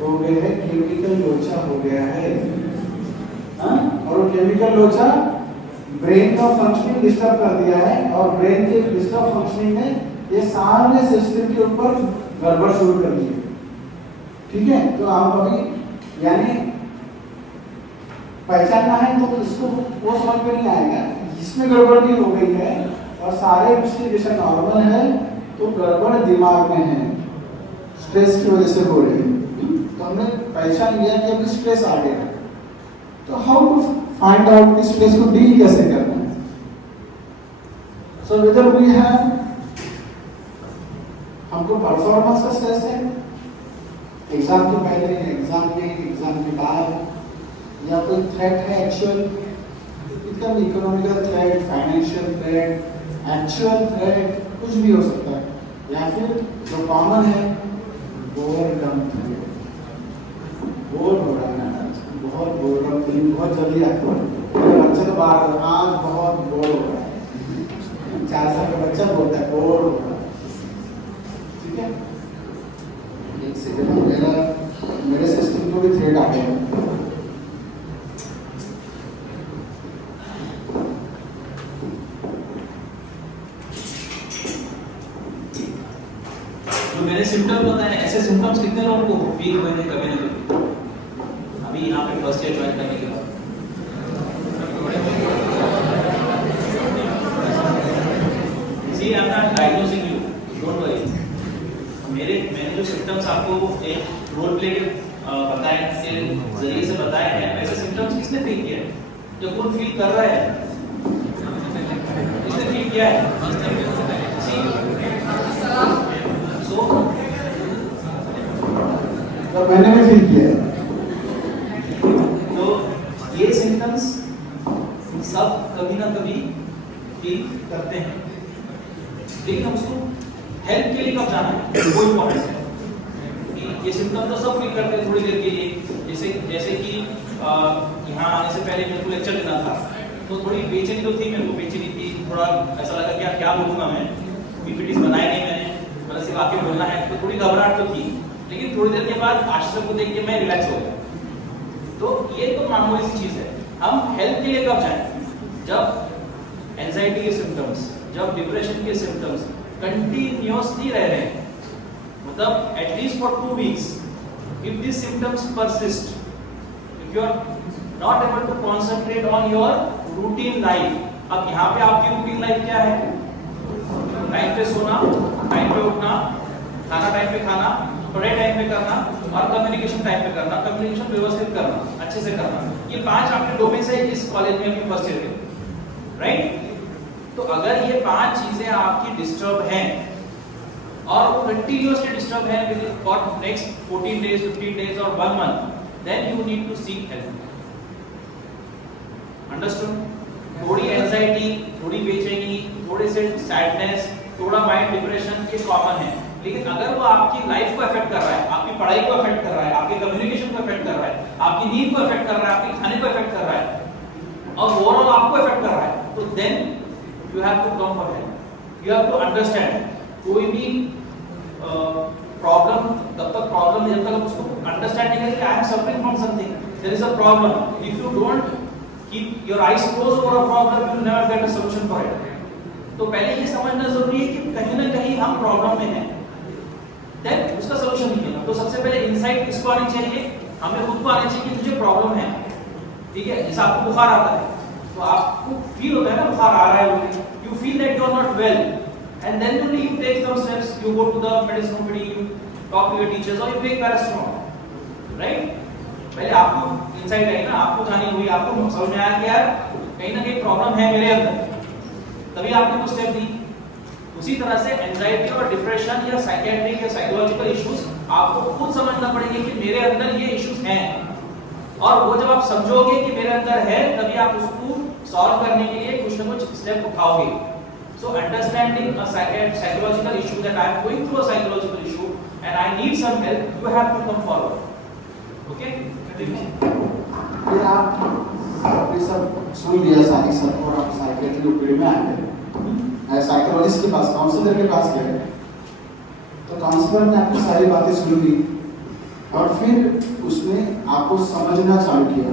हो गए हैं, केमिकल लोचा हो गया है। और वो केमिकल लोचा ब्रेन का फंक्शनिंग डिस्टर्ब कर दिया है और ब्रेन के डिस्टर्ब फंक्शनिंग ने ये सारे सिस्टम के ऊपर गड़बड़ शुरू कर दी है। ठीक है? तो आप अभी यानी पहचानना है तो इसको वो समझ में नहीं आएगा, इसमें गड़बड़ भी हो गई है और सारे उसकी दिशा नॉर्मल है, तो गड़बड़ दिमाग में है, स्ट्रेस की वजह से हो रही है। तो हमने पहचान लिया कि अभी स्ट्रेस आ गया, तो हाउ टू फाइंड आउट कि स्ट्रेस को डील कैसे करना है। सो वेदर वी हैव, हमको परफॉर्मेंस का स्ट्रेस है, एग्जाम के पहले, एग्जाम के बाद, या कोई थ्रेट है actual, it can be economical threat, financial threat, actual threat, कुछ भी हो सकता है, या फिर जो कॉमन है बोरडम थ्रेट, बोर हो रहा है, बहुत बोरडम फीलिंग बहुत जल्दी आपको, बच्चे तो बाहर आज बहुत बोर हो रहा है, 4 साल का बच्चा बोलता है बोर हो रहा है। ठीक है? एक सेकंड, मेरे सिस्टम को भी थ्रेट आ गया। जो मेरे सिम्टम्स बताए, ऐसे सिम्टम्स कितने लोगों को फील हुए हैं कभी ना कभी, अभी यहाँ पे फर्स्ट ईयर ज्वाइन करने के बाद? See, I'm not diagnosing you, don't worry. मैंने जो सिम्टम्स आपको एक रोल प्ले के बताए के जरिए से बताए हैं, वैसे सिम्टम्स किसने फील किया है? जो कौन फील कर रहा है, इसने फील किया है। सो तो मैंने भी फील किया है। तो ये सिम्टम्स सब कभी ना कभी फील करते हैं, लेकिन हम उसको हेल्प के लिए कब जाना है वो इम्पोर्टेंट है। कि ये सिम्टम तो सब फील करते हैं थोड़ी देर के लिए, जैसे कि यहाँ आने से पहले मेरे को लेक्चर देना था, तो थोड़ी बेचैनी तो थी, मेरे को बेचैनी थी, थोड़ा ऐसा लगा कि क्या बोलूँगा मैं, पीपीटीज बनाए नहीं मैंने, मतलब सिर्फ आके बोलना है, तो थोड़ी घबराहट तो थी, लेकिन थोड़ी देर के बाद आशीष को देख के मैं रिलैक्स हो गया। तो ये तो मामूली सी चीज़ है। हम हेल्प के लिए कब जाएं? जब एंजाइटी के सिम्टम्स, जब डिप्रेशन के सिम्टम्स कंटिन्यूअसली रह रहे हैं, मतलब at least for 2 weeks, if these symptoms persist, if you are not able to concentrate on your routine life, अब यहाँ पे आपकी रूटीन लाइफ क्या है? टाइम पे सोना, टाइम पे उठना, खाना टाइम पे खाना, पढ़ाई टाइम पे करना और कम्युनिकेशन टाइम पे करना, कम्युनिकेशन व्यवस्थित करना, अच्छे से करना। ये 5 आपके डोमेन्स है इस कॉलेज में अपनी फर्स्ट ईयर में, राइट? तो अगर ये 5 चीजें आपकी डिस्टर्ब हैं और वो कंटिन्यूअसली डिस्टर्ब है फॉर नेक्स्ट 14 days, 15 days और 1 month, then you need to seek help. Understood? थोड़ी एंजाइटी, थोड़ी बेचैनी, थोड़े से सैडनेस, थोड़ा माइंड डिप्रेशन ये कॉमन है, लेकिन अगर वो आपकी लाइफ को अफेक्ट कर रहा है, आपकी पढ़ाई को अफेक्ट कर रहा है, आपके कम्युनिकेशन को अफेक्ट कर रहा है, आपकी नींद को अफेक्ट कर रहा है, आपके खाने को अफेक्ट कर रहा है और ओवरऑल आपको अफेक्ट कर रहा है, तो then you have to come for help. You have to understand कोई भी प्रॉब्लम तब तक प्रॉब्लम है जब तक उसको अंडरस्टैंड नहीं करेंगे। I am suffering from something, there is a problem, if you don't keep your eyes close over a problem, you will never get a solution for it. तो पहले ये समझना जरूरी है कि कहीं ना कहीं हम प्रॉब्लम में हैं, देन उसका सॉल्यूशन निकलेगा। तो सबसे पहले इनसाइट किसको आनी चाहिए? हमें खुद को आनी चाहिए कि मुझे प्रॉब्लम है, ठीक है? जैसे आपको बुखार आता है तो आपको फील होता है ना बुखार आ रहा है, you feel that you are not well, and then only you take some steps, you go to the medicine company, you talk to your teachers or you take paracetamol, right? पहले आपको insight आई ना, आपको जानी हुई, आपको समझ में आया कि यार कहीं ना कहीं प्रॉब्लम है मेरे अंदर, तभी आपने कुछ स्टेप दी। उसी तरह से एंजाइटी और डिप्रेशन या साइकियाट्रिक या साइकोलॉजिकल इश्यूज आपको खुद समझना पड़ेंगे कि मेरे अंदर ये इश्यूज हैं, और वो जब आप समझोगे कि मेरे अंदर है, तभी आप उसको सॉल्व करने के लिए कुछ ना कुछ step उठाओगे। So understanding a psychological issue, that I am going through a psychological issue and I need some help, you have to come forward. Okay? फिर आप ये सब सुन लिया सारी सब और आप साइकियाट्री ओपीडी में आ गए, साइकोलॉजिस्ट के पास, काउंसलर के पास गए, तो काउंसलर ने आपकी सारी बातें सुन ली और फिर उसने आपको समझना चालू किया।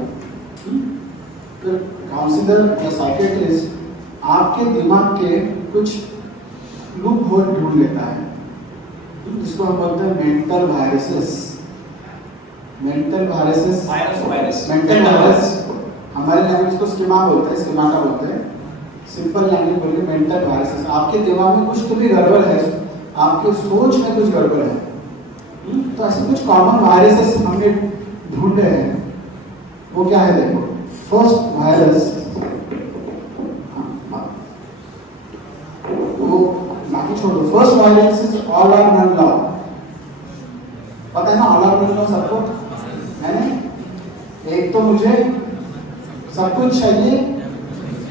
फिर काउंसलर या साइकियाट्रिस्ट आपके दिमाग के कुछ लूप होल ढूंढ लेता है, जिसको हम बोलते हैं mental viruses. Mental viruses, mental virus हमारे लैंग्वेज को स्कीमा बोलते हैं, स्कीमाटा बोलते हैं, सिंपल लैंग्वेज बोलिए मेंटल वायरसेस। आपके दिमाग में कुछ तो भी गड़बड़ है, आपके सोच में कुछ गड़बड़ है, तो ऐसे कुछ कॉमन वायरसेस हमने ढूंढे हैं। वो क्या है देखो, फर्स्ट वायरस, बाकी छोड़ो, फर्स्ट वायरस इज ऑल और नन लॉ। पता है ना ऑल और नन लॉ सबको है ना? एक तो मुझे सब कुछ चाहिए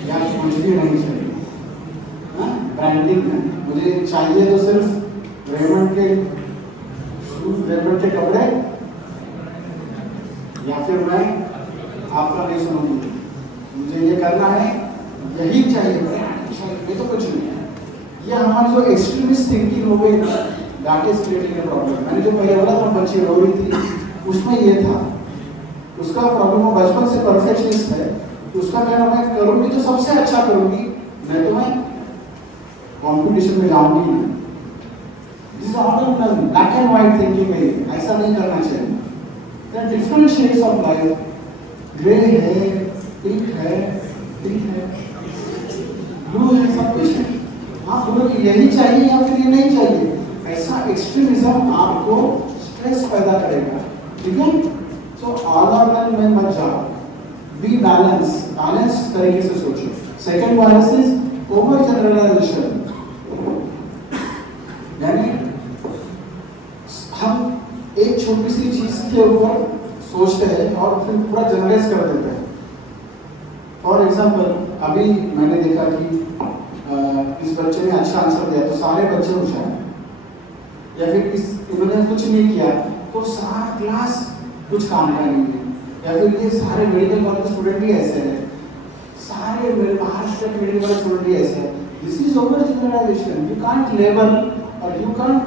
या कुछ भी नहीं चाहिए, ब्रांडिंग में मुझे चाहिए तो सिर्फ रेमंड के शूज, रेमंड के कपड़े, या फिर मैं आपका नहीं सुनूंगी, मुझे ये करना है, यही चाहिए, ये तो कुछ नहीं है। ये हमारी जो एक्सट्रीमिस्ट थिंकिंग हो गई ना, that is creating a problem. मैंने जो पहले बोला था बच्ची रो रही थी, उसमें ये था, उसका प्रॉब्लम वो बचपन से परफेक्शनिस्ट है, उसका कहना मैं करूंगी तो सबसे अच्छा करूंगी, मैं तो मैं कंपटीशन में जाऊंगी नहीं। This is all black and white thinking है, ऐसा नहीं करना चाहिए। There are different shades of life, grey है, पिंक है, ब्लू है, सब कुछ है। आप बोलोगे यही चाहिए या फिर ये नहीं चाहिए, ऐसा एक्सट्रीमिज्म आपको स्ट्रेस पैदा करेगा, ठीक है? सो ऑल और नन में मत जाओ, बी बैलेंस तरीके से सोचो। Second bias is over generalisation, यानी हम एक छोटी सी चीज के ऊपर सोचते हैं और फिर पूरा जनरलाइज कर देते हैं। फॉर एग्जाम्पल, अभी मैंने देखा कि इस बच्चे ने अच्छा आंसर दिया तो सारे बच्चे होशियार हैं, या फिर इन्होंने कुछ नहीं किया तो सारा क्लास कुछ काम का नहीं है, या फिर ये सारे मेडिकल कॉलेज स्टूडेंट भी ऐसे हैं, सारे महाराष्ट्र के मेडिकल कॉलेज स्टूडेंट भी ऐसे हैं। This is over generalisation. You can't label और you can't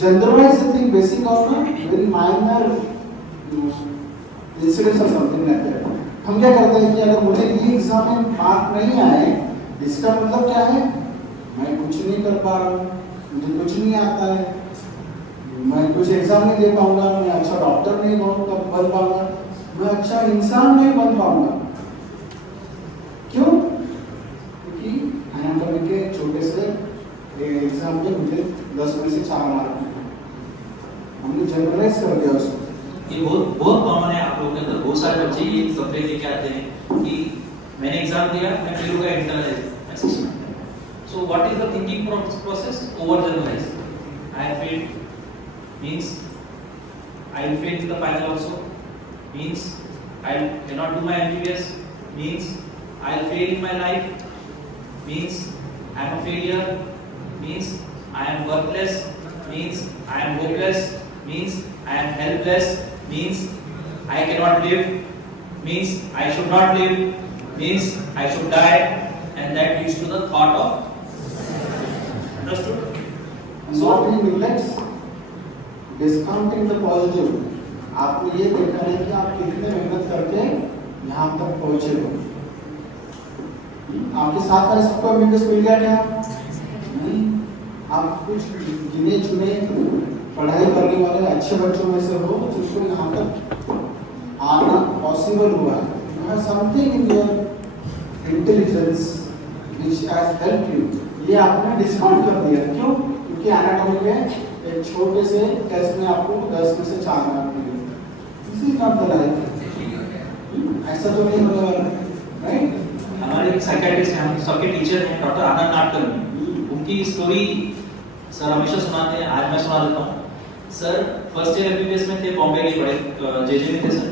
generalise the thing basic on a very minor incidents और समथिंग लाइक दैट। हम क्या करते हैं कि अगर मुझे ये एग्जाम में मार्क नहीं आए, इसका मतलब क्या है, मैं कुछ नहीं कर पा रहा हूँ, मुझे कुछ नहीं आता है, मैं कुछ एग्जाम नहीं दे पाऊंगा, मैं अच्छा डॉक्टर नहीं बन पाऊंगा, मैं अच्छा इंसान नहीं बन पाऊंगा। क्यों? क्योंकि एनाटॉमी के छोटे से एग्जाम में मुझे 10 में से 4 मार्क मिले, हमने जनरलाइज कर दिया उसको। ये बहुत कॉमन है आप लोगों के अंदर। बहुत सारे बच्चे ये सपने लेके आते हैं कि मैंने एग्जाम दिया, मैं फेल हो गया internal assessment. So what is the thinking process? Over generalise. I failed means I will fail in the final also, means I cannot do my MBBS, means I will fail in my life, means I am a failure, means I am worthless, means I am hopeless, means I am helpless, means I cannot live, means I should not live, means I should die, and that leads to the thought of, understood? So what he neglects, discounting the positive. आपको ये देखना है कि आप कितने मेहनत करके यहाँ तक पहुंचे हो। आपके साथ वाले सबको एमबीबीएस मिल गया क्या? नहीं। आप कुछ गिने चुने पढ़ाई करने वाले अच्छे बच्चों में से हो जिसको यहाँ तक आना पॉसिबल हुआ है। You have something in your intelligence which has helped you. ये आपने डिस्काउंट कर दिया। क्यों? क्योंकि एनाटॉमी में एक छोटे से टेस्ट में आपको 10 में से 4 मार्क मिले। This is not the life. ऐसा तो नहीं होने वाला, राइट? हमारे एक साइकियाट्रिस्ट हैं, हम सबके टीचर हैं, डॉक्टर आनंद नाटकर। उनकी स्टोरी सर हमेशा सुनाते हैं, आज मैं सुना देता हूँ। सर फर्स्ट ईयर एमबीबीएस में थे, बॉम्बे के पढ़े, जेजे में थे सर,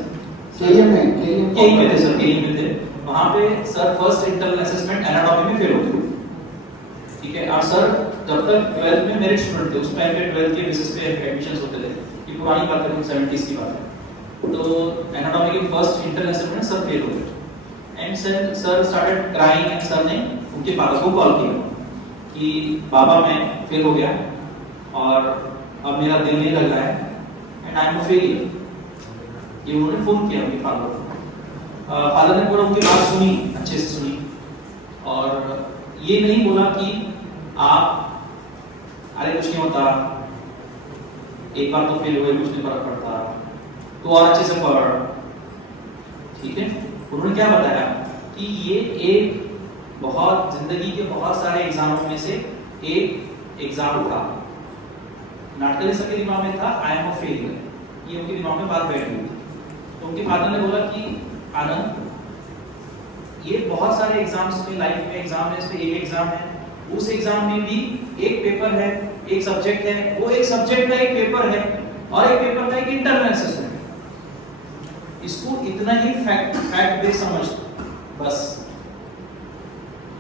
केईएम में थे सर, केईएम में थे। वहाँ पे sir first internal assessment anatomy में फेल हो गए, ठीक है। और सर जब तक 12th में मेरिट स्टूडेंट थे, उस टाइम पे 12th के बेसिस पे एडमिशंस होते थे, ये पुरानी बात है, 70s की बात है। तो एनाटॉमी के first internal assessment sir fail हो गए and sir started crying and sir ने उनके पापा को कॉल किया कि बाबा मैं फेल हो गया और अब मेरा दिल नहीं लग रहा है and I am a failure. ये उन्होंने फोन किया उनके फादर को। फादर ने पूरा उनकी बात सुनी, अच्छे से सुनी, और ये नहीं बोला कि आप अरे कुछ नहीं होता, एक बार तो फेल हुए, कुछ नहीं फर्क पड़ता, तो और अच्छे से पढ़, ठीक है। उन्होंने क्या बताया कि ये एक बहुत जिंदगी के बहुत सारे एग्जामों में से एक एग्जाम था। नाटकली सबके दिमाग में था आई एम अ फेलियर, ये उनके दिमाग में बात बैठ गई। तो उनके फादर ने बोला कि आनंद, ये बहुत सारे एग्जाम्स में, लाइफ में एग्जाम है, इसमें एक एग्जाम है, उस एग्जाम में भी एक पेपर है, एक सब्जेक्ट है, वो एक सब्जेक्ट का एक पेपर है और एक पेपर का एक इंटरनल असेसमेंट। इसको इतना ही फैक्ट बेस समझ बस।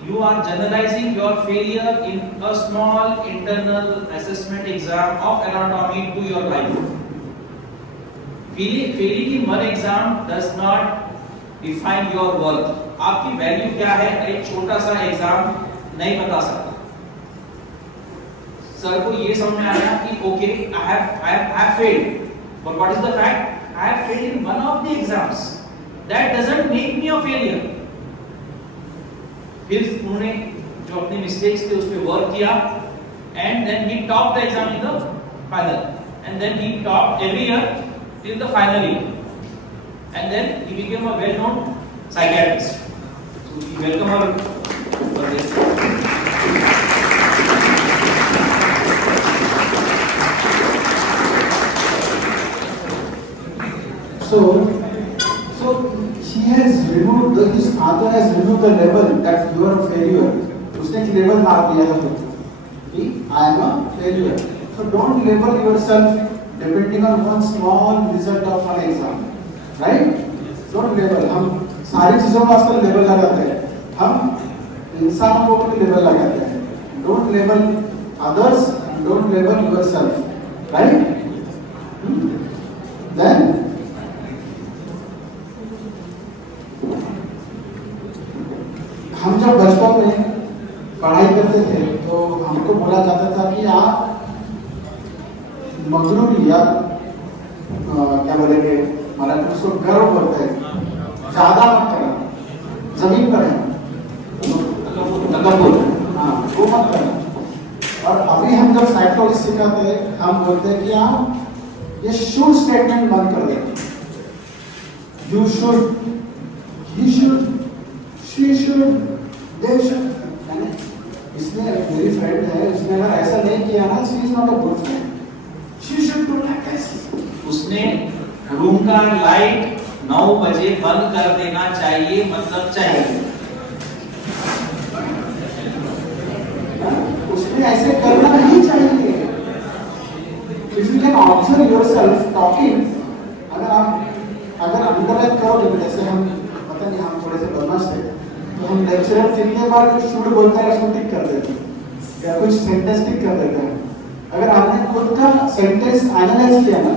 You are generalizing your failure in a small internal assessment exam of anatomy to your life. Failing in one exam does not define your worth. आपकी वैल्यू क्या है एक छोटा सा एग्जाम नहीं बता सकता। सर को ये समझ में आया कि okay I have failed, but what is the fact? I have failed in one of the exams. That doesn't make me a failure. फिर उन्होंने जो अपने मिस्टेक्स थे उस पे वर्क किया and then he topped the exam in the final, and then he topped every year till the final year, and then he became a well-known psychiatrist. So we welcome our for this. So she has when his father has removed the label that you are a failure, उसने एक label मार दिया है तुमको कि I am a failure. So don't label yourself depending on one small result of an exam, right? Don't label. हम सारी चीजों में आजकल लेबल लगाते हैं, हम इंसानों को भी लेबल लगाते हैं. Don't label others, don't label yourself, right? Then हम जब बचपन में पढ़ाई करते थे तो हमको बोला जाता था कि आप मजदूरी या क्या बोलेंगे, हमारा उसको गर्व करते हैं, ज्यादा मत करना, जमीन पर है तकब्बुर, हाँ वो मत करना. और अभी हम जब साइकोलॉजी सिखाते हैं हम बोलते हैं कि आप ये शुड स्टेटमेंट बंद कर दें. You should, he should, she should, they should. इसमें मेरी फ्रेंड है, उसने अगर ऐसा नहीं किया ना, she is not a good friend. She should do like this. उसने रूम का लाइट 9 बजे बंद कर देना चाहिए, मतलब चाहिए. उसने ऐसे करना नहीं चाहिए. If you can observe yourself talking, अगर इंटरनेट करोगे, जैसे हम पता नहीं हम थोड़े से बदमाश थे तो हम लेक्चरर कितने बार जो शुड बोलता है उसको टिक कर देते हैं या कुछ सेंटेंस टिक कर देते हैं. अगर आपने खुद का सेंटेंस एनालाइज किया ना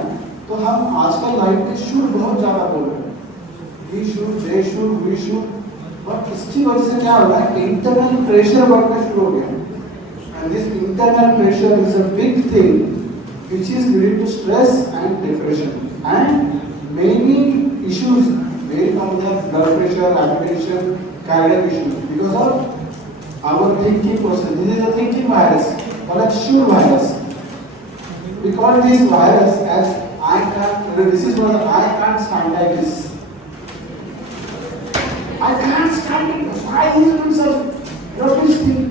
तो हम आजकल लाइफ में शुड बहुत ज्यादा बोल रहे हैं. We should, they should, we should. But इसकी वजह से क्या हो रहा है, इंटरनल प्रेशर बढ़ना शुरू हो गया. And this internal pressure is a big thing which is leading to stress and depression and many issues based on the blood pressure, hypertension, cardiac issues because of our thinking process. This is a thinking virus or a should virus. We call this virus as I can't. This is what I can't stand like this. I can't stand it. Why is it himself? Rubbish thing.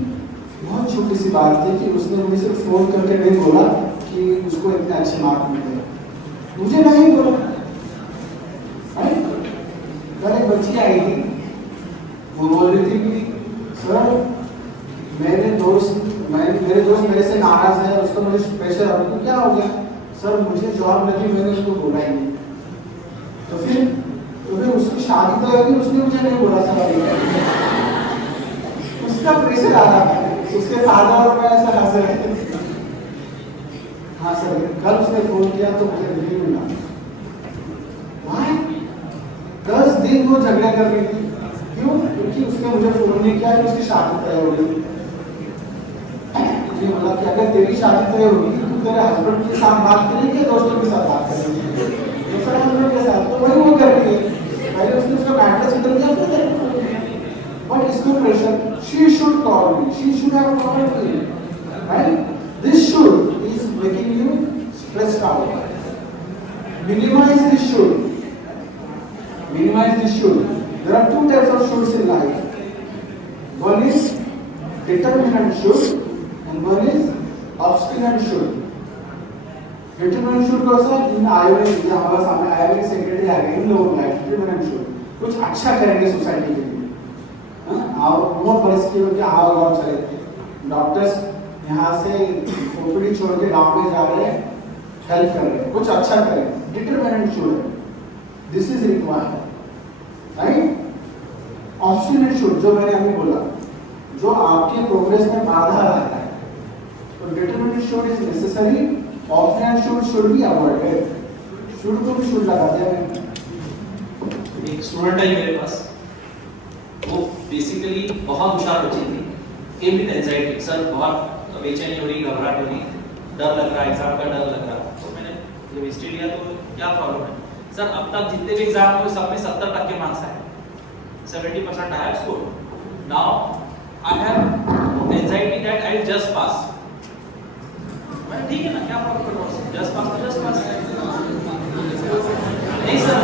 बहुत छोटी सी बात थी कि उसने मुझे सिर्फ phone करके नहीं बोला कि उसको इतने अच्छे मार्क मिले, मुझे नहीं बोला. कल एक बच्ची आई थी, वो बोल रही थी कि सर मेरे दोस्त मेरे से नाराज है, उसको मुझे प्रेशर आ रहा है. क्या हो गया सर, मुझे जॉब लगी, मैंने उसको बोला ही नहीं. तो फिर उसकी शादी तो होगी, उसने मुझे नहीं बोला सर. उसका प्रेशर आ रहा था, उसके फादर और मैं ऐसा हंस रहे थे. हाँ सर, कल उसने फोन किया तो मुझे नहीं मिला. 10 दिन वो झगड़ा कर रही थी. क्यों? क्योंकि उसने मुझे फोन नहीं किया कि उसकी शादी तय हो गई. मुझे बोला कि अगर तेरी शादी तय होगी तो तेरे हस्बैंड के साथ बात करेगी या दोस्तों के साथ बात करेगी? दूसरा हस्बैंड के साथ. तो वही वो कर रही है, पहले उसने उसका मैटर सेटल किया फिर तेरे को. But इसको pressure, she should call me, she should have called me, right? This should is making you stressed out. Minimize this should. Minimize this should. There are 2 types of shoulds in life. One is determinant should and one is obstinate should. Determinant should कैसा? इन आयोजन या हमारे सामने आयोजन secretary आ गए, इन लोगों का determinant should कुछ अच्छा करेंगे सोसाइटी के लिए. वो परिस्थिति में क्या हाल गाँव चले, डॉक्टर्स यहाँ से ओपीडी छोड़ के गाँव में जा रहे हैं, हेल्प कर रहे हैं, कुछ अच्छा करें. Determinant should, this is required, right? Obstinate should, जो मैंने अभी बोला, जो आपके प्रोग्रेस में बाधा रहता है. तो determinant should is necessary, obstinate should be avoided. Should को भी शुड लगा दिया. एक स्टूडेंट है मेरे पास, वो बेसिकली बहुत होशियार बच्ची थी, केम विद एंजाइटी. सर बहुत बेचैनी हो रही, घबराहट हो रही, डर लग रहा है, एग्जाम का डर लग रहा. तो मैंने जब हिस्ट्री लिया तो क्या प्रॉब्लम है सर, अब तक जितने भी एग्जाम हुए सब में 70% मार्क्स आए, 70% I have scored. Now I have anxiety that I will just pass. मैं ठीक है ना, क्या प्रॉब्लम है, जस्ट पास तो जस्ट पास. नहीं सर,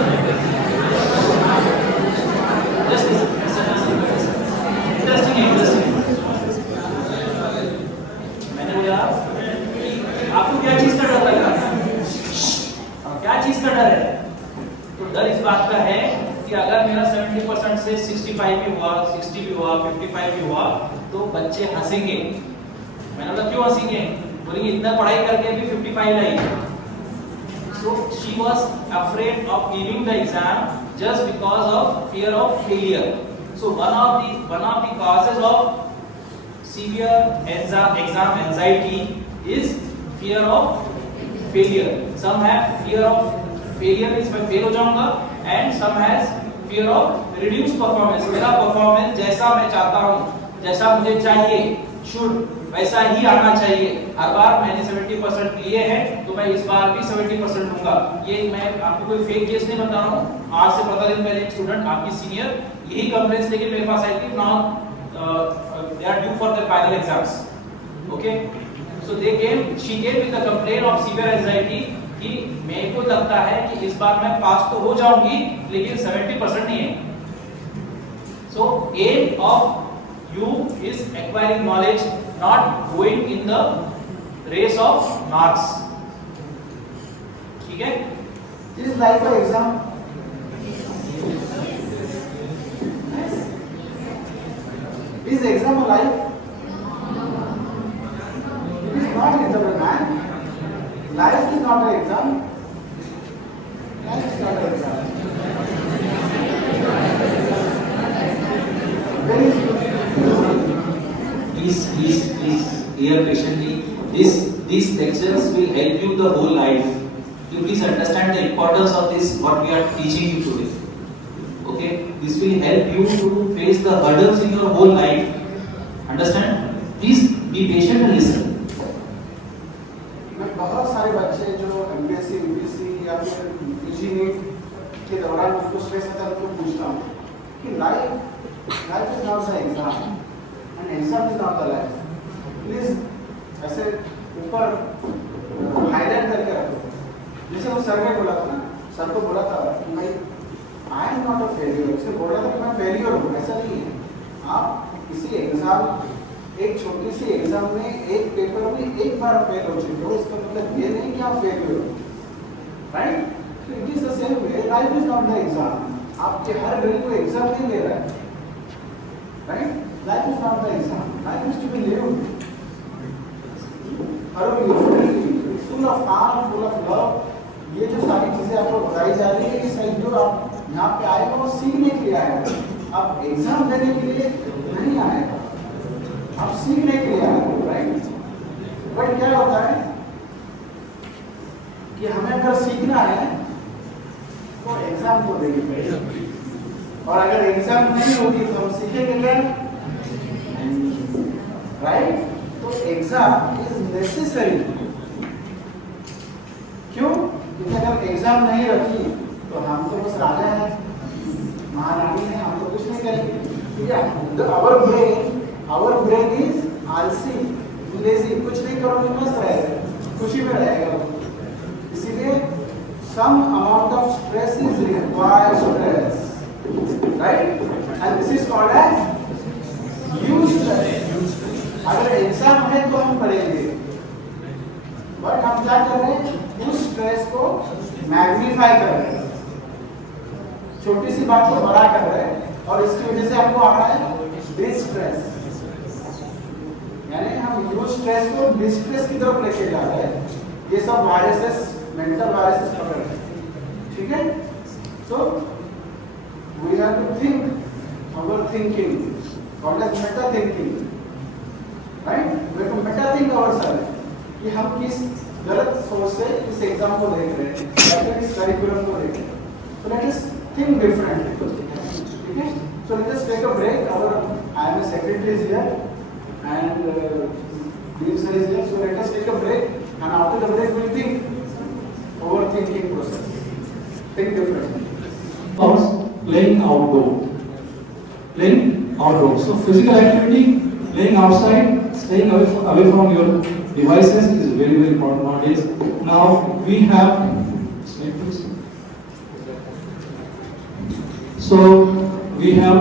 जस्ट मैंने बोला आपको क्या चीज का डर लग रहा है, क्या चीज का डर है? तो डर इस बात का है कि अगर मेरा 70% से 65 भी हुआ, 60 भी हुआ, 55 भी हुआ, तो बच्चे हंसेंगे। मैंने बोला क्यों हंसेंगे? बोलेंगे इतना पढ़ाई करके भी 55 आई। So she was afraid of giving the exam just because of fear of failure. So one of the causes of severe exam anxiety is fear of failure. Some have fear of failure, means मैं fail हो जाऊंगा, and some has fear of reduced performance. मेरा performance जैसा मैं चाहता हूँ, जैसा मुझे चाहिए, शुड वैसा ही आना चाहिए। हर बार मैंने 70% लिए हैं, तो मैं इस बार भी 70% लूंगा। ये मैं आपको कोई फेक केस नहीं बता रहा हूँ। आज से 15 दिन पहले एक स्टूडेंट, आपकी सीनियर, यही कंप्लेंट्स लेके मेरे पास आई थी। Now they are due for their final exams. Okay, so she came with a complaint of severe anxiety कि मेरे को लगता है कि इस बार मैं पास तो हो जाऊंगी, लेकिन 70% नहीं है। So aim of you is acquiring knowledge, not going in the race of marks. ठीक है? This is like an exam. Is exam a life? It is not exam, man. Life is not an exam. Life is not an exam. Very Please hear patiently. These lectures will help you the whole life. You please understand the importance of this, what we are teaching you today. Okay, this will help you to face the hurdles in your whole life. Understand? Please be patient and listen. मैं बहुत सारे बच्चे जो MPSC, UPSC या फिर PG NEET के दौरान उनको स्ट्रेस होता है, उनको पूछता हूँ कि life is not the exam and exam is not the life. Please ऐसे ऊपर हाईलाइट करके रखो। जैसे वो सर ने बोला था ना, सर को बोला था कि भाई I am not a failure, उसने बोला था कि मैं फेलियर हूँ। ऐसा नहीं है। आप किसी एग्जाम, एक छोटी सी एग्जाम में एक पेपर में एक बार फेल हो चुके हो, इसका मतलब ये नहीं कि आप फेलियर हो, right? It is the same way, life is not the exam. आपके हर घड़ी कोई एग्जाम नहीं ले रहा है, right? Life is not the exam, life is to be lived full of काम, फुल ऑफ लव। ये जो सारी चीजें आपको बताई जा रही है, इस जो आप यहाँ पे आए हो वो सीखने के लिए आए हो, आप एग्जाम देने के लिए नहीं आए हो, आप सीखने के लिए आए हो, राइट? बट क्या होता है कि हमें अगर सीखना है तो एग्जाम तो देनी पड़ेगी, और अगर एग्जाम नहीं होगी तो हम सीखेंगे क्या, राइट? तो एग्जाम इज नेसेसरी। क्यों? क्योंकि अगर एग्जाम नहीं रखी तो हम तो बस राजा हैं, महारानी हैं, हम तो कुछ नहीं करेंगे। ठीक है? आवर ब्रेन इज आलसी, लेजी, कुछ नहीं करोगे मस्त रहेगा, खुशी में रहेगा। इसीलिए some amount of stress is required stress, right? And this is called as eustress. अगर एग्जाम है तो हम पढ़ेंगे, बट हम क्या कर रहे हैं, उस स्ट्रेस को मैग्नीफाई कर रहे हैं, छोटी सी बात को बड़ा कर रहे हैं, और इसकी वजह से आपको आ रहा है डिस्ट्रेस। यानी हम यूज स्ट्रेस को डिस्ट्रेस की तरफ लेके जा रहे हैं। ये सब वायरसेस, मेंटल वायरसेस पकड़ रहे हैं। ठीक है? So we have to think our thinking, called as meta thinking, right? We have to meta think ourselves कि हम किस गलत सोच से इस एग्जाम को देख रहे हैं या फिर इस करिकुलम को देख रहे हैं। So let us think differently. ठीक है? So let us take a break. Our I am a secretary is here and Dean sir is here, so let us take a break, and after the break we'll think overthinking process, think differently. Playing outdoor. So physical activity, playing outside, staying away from your devices is very important nowadays. Now we have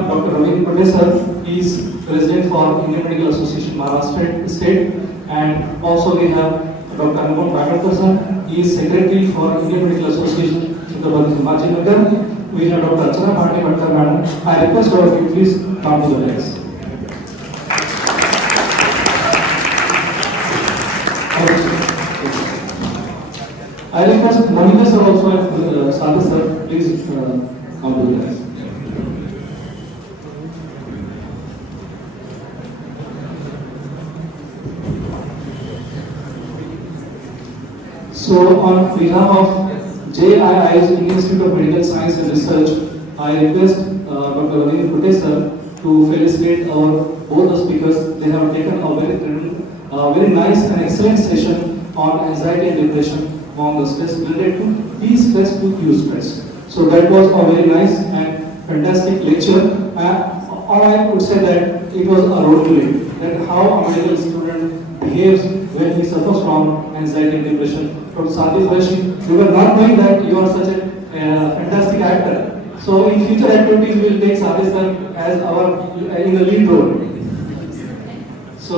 Dr. Ravindra Patel sir. He is President for Indian Medical Association Maharashtra State, and also we have Dr. Anupam Prakarkar sir. He is Secretary for Indian Medical Association Chhatrapati Sambhajinagar. we have Dr. Archana Bhatia madam. I request all of you please come to the dais. I request Monica sir also and Sadhu sir, please come to the dais. So on behalf of JII's Indian Institute of Medical Science and Research, I request Dr. Ravindra Kutte sir to felicitate both the speakers. They have taken a very nice and excellent session on anxiety and depression among the stress related to de-stress to use-stress. So that was a very nice and fantastic lecture. Or I could say that it was a role play, that how a medical student behaves when he suffers from anxiety and depression. From Sadhu Bhashi, we were not knowing that you are such a fantastic actor. So in future activities, we will take Sadhu sir as in the lead role. So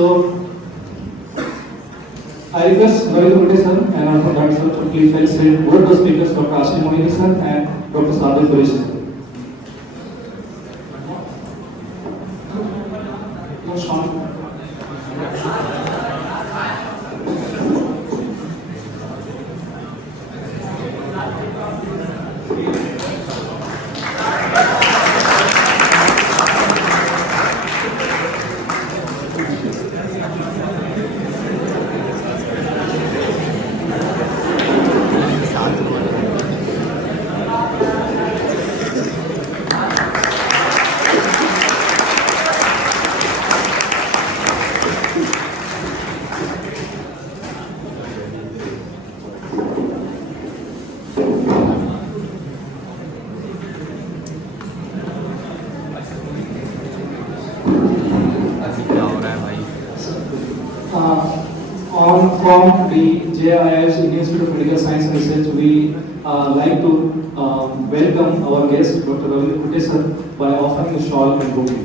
I request Ravindra Kutte sir and Dr. sir to please felicitate both the speakers, Dr. Ashish Mohini sir and Dr. Sadhu Bhashi sir. Sean. From the JII's Indian Institute of Medical Science and Research, we like to welcome our guest, Dr. Ravindra Kutte sir, by offering the shawl and bouquet.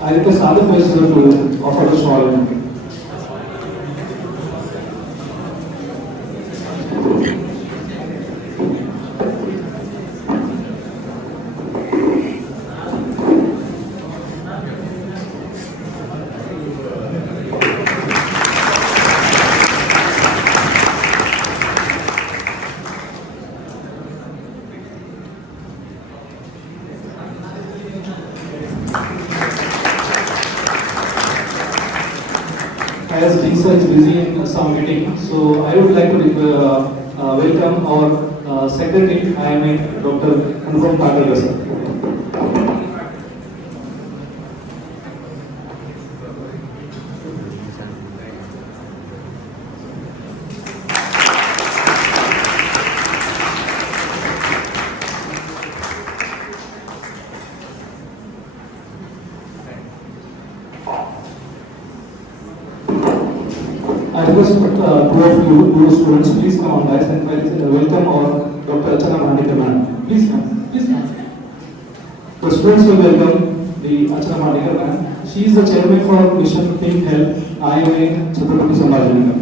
I request Sadhu Bhashi sir to offer the shawl and bouquet. As Lisa is busy in some meeting, so I would like to welcome our secretary, IMA, Dr. Anupam Patel sir. I request two of you students, please come on guys and welcome our Dr. Archana Bhatia madam. Please come, please come. The students will welcome the Archana Bhatia madam. She is the chairman for Mission Think Health, IMA, Chhatrapati Sambhajinagar.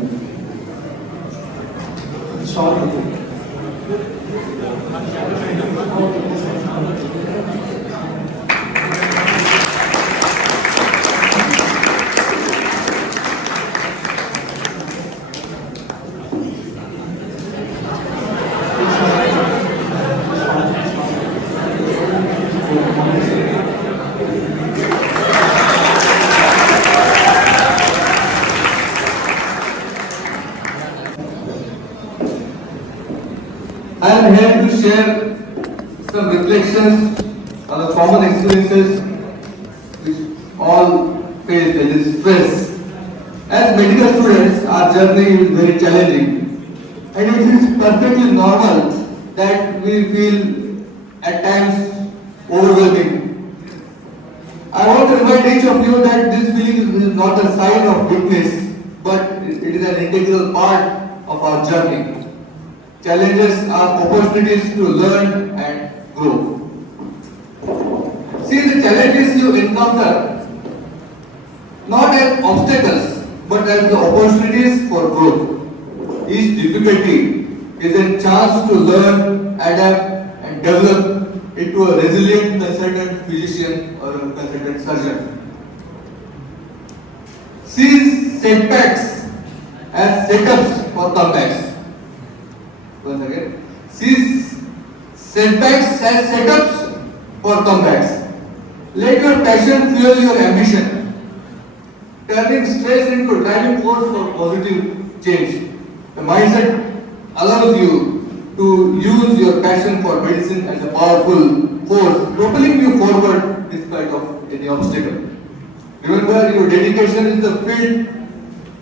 Short. I am here to share some reflections on the common experiences which all face, that is stress. As medical students, our journey is very challenging, and it is perfectly normal that we feel at times overwhelming. I want to remind each of you that this feeling is not a sign of weakness, but it is an integral part of our journey. Challenges are opportunities to learn and grow. See the challenges you encounter not as obstacles but as the opportunities for growth. Each difficulty is a chance to learn, adapt and develop into a resilient consultant physician or a consultant surgeon. Sees setbacks as setups for comebacks. Once again, sees setbacks as setups for comebacks. Let your passion fuel your ambition, turning stress into a driving force for positive change. The mindset allows you to use your passion for medicine as a powerful force, propelling you forward despite of any obstacle. Remember, your dedication in the field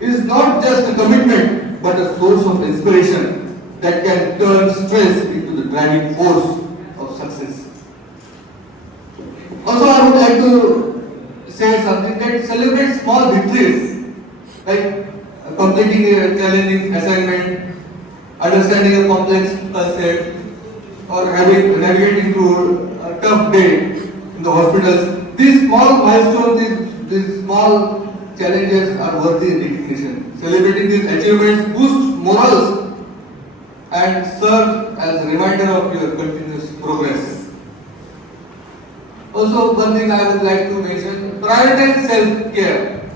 is not just a commitment, but a source of inspiration that can turn stress into the driving force of success. Also, I would like to say something that celebrates small victories, like completing a challenging assignment, understanding a complex concept, or navigating through a tough day in the hospitals. These small milestones, these small challenges are worthy recognition. Celebrating these achievements boosts morals and serve as a reminder of your continuous progress. Also, one thing I would like to mention, prioritize self-care.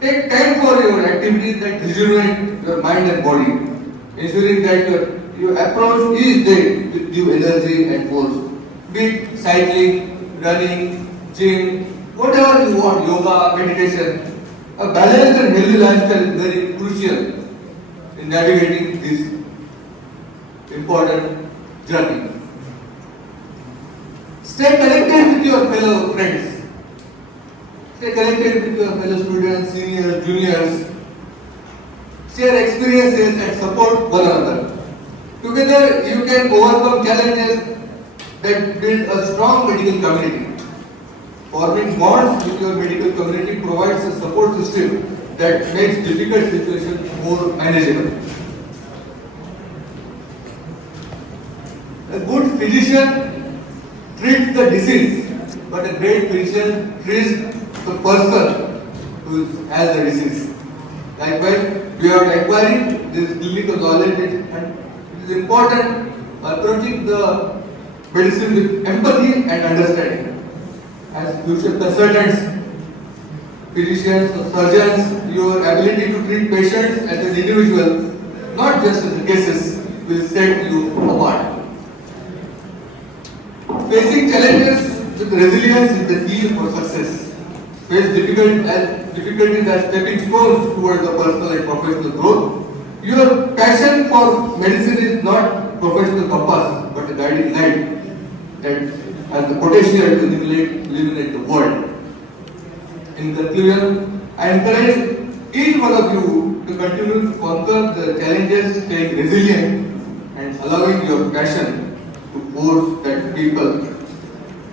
Take time for your activities that rejuvenate your mind and body, ensuring that your approach each day with new energy and force. Be it cycling, running, gym, whatever you want, yoga, meditation. A balanced and healthy lifestyle is very crucial in navigating this important journey. Stay connected with your fellow friends. Stay connected with your fellow students, seniors, juniors. Share experiences and support one another. Together, you can overcome challenges that build a strong medical community. Forming bonds with your medical community provides a support system that makes difficult situations more manageable. A good physician treats the disease, but a great physician treats the person who has the disease. Likewise, we are acquiring this clinical knowledge, and it is important approaching the medicine with empathy and understanding. As future consultants, physicians or surgeons, your ability to treat patients as an individual, not just as cases, will set you apart. Facing challenges with resilience is the key for success. Face difficulties as stepping stones towards the personal and professional growth. Your passion for medicine is not professional compass, but a guiding light that has the potential to illuminate the world. In conclusion, I encourage each one of you to continue to conquer the challenges, staying resilient, and allowing your passion to force that people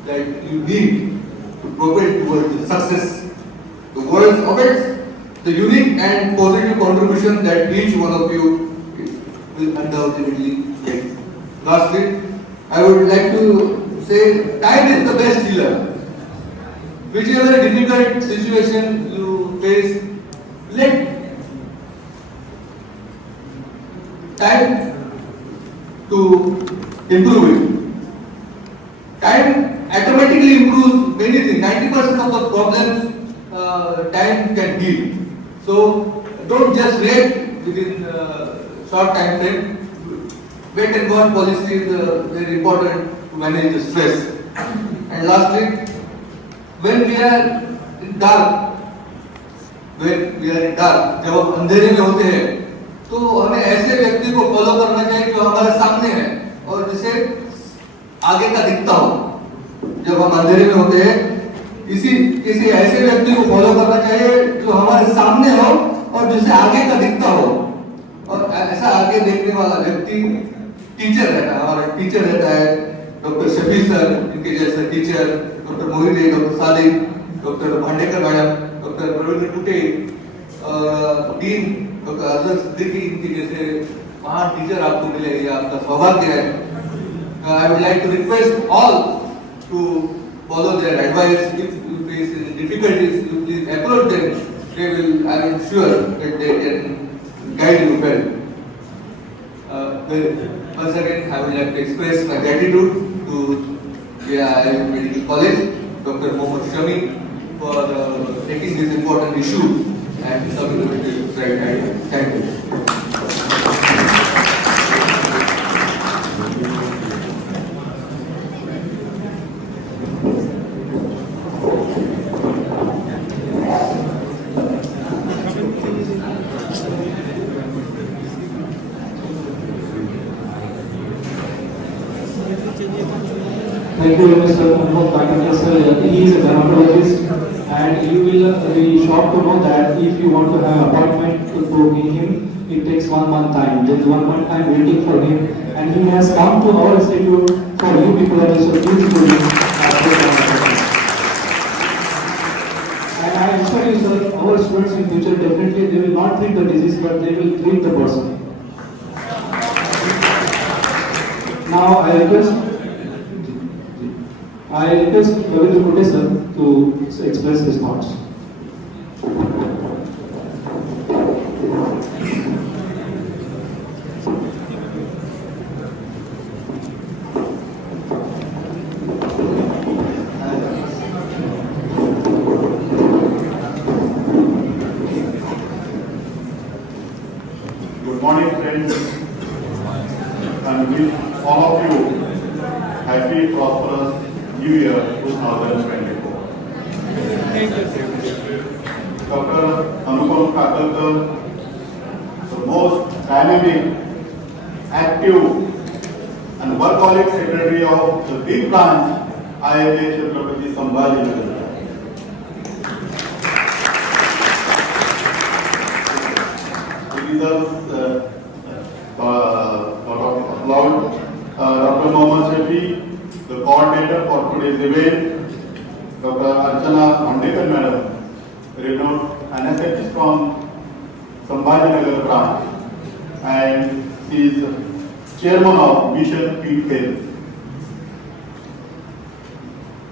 that you need to propel towards the success. The world awaits the unique and positive contribution that each one of you will undoubtedly make. Lastly, I would like to say time is the best healer. Whichever difficult situation you face, let time to improve it. Time automatically improves many things. 90% of the problems time can heal. So don't just react within short time frame. Wait and watch policy is very important to manage the stress. And lastly, when we are in dark, जब हम अंधेरे में होते हैं, तो हमें ऐसे व्यक्ति को फॉलो करना चाहिए जो हमारे सामने है और जिसे आगे का दिखता हो। जब हम अंधेरे में होते हैं, किसी ऐसे व्यक्ति को फॉलो करना चाहिए जो हमारे सामने हो और जिसे आगे का दिखता हो। और ऐसा आगे देखने वाला व्यक्ति टीचर रहता है, हमारा टीचर रहता है, डॉक्टर शफी सर, इनके जैसे टीचर, डॉक्टर मोहित, doctor Sadiq, doctor Bhandekar madam, doctor Praveen कुटे, डीन डॉक्टर अजहर सिद्दीकी, इनके जैसे महान टीचर आपको मिले, ये आपका सौभाग्य है। I would like to request all to follow their advice. If you face any difficulties, you please approach them. They will, I am sure that they can guide you well. Once again, I would like to express my gratitude to JII Medical College, Dr. Mohammad Shami, for taking this important issue and coming with the right idea. Thank you. Thank you very much, sir. Anubhav Patil, sir. He is a dermatologist, and you will be shocked to know that if you want to have appointment to meet him, it takes 1 month time. There is 1 month time waiting for him, and he has come to our institute for you people also. Please do it. And I assure you, sir, our students in future definitely they will not treat the disease, but they will treat the person. Now I request Ravindra Kote sir to express his thoughts. Good morning, friends, and wish all of you happy, prosperous New Year 2024. Dr. Anupam Kakalkar, the most dynamic, active, and workaholic secretary of the big branch, IIT Chhatrapati Sambhajinagar. He deserves lot of applaud. Dr. Mohammad Shafi, the coordinator for today's event, Dr. Archana Mandekar Madam, renowned anesthetist from Sambhajinagar branch, and she is chairman of Mission Peak Health.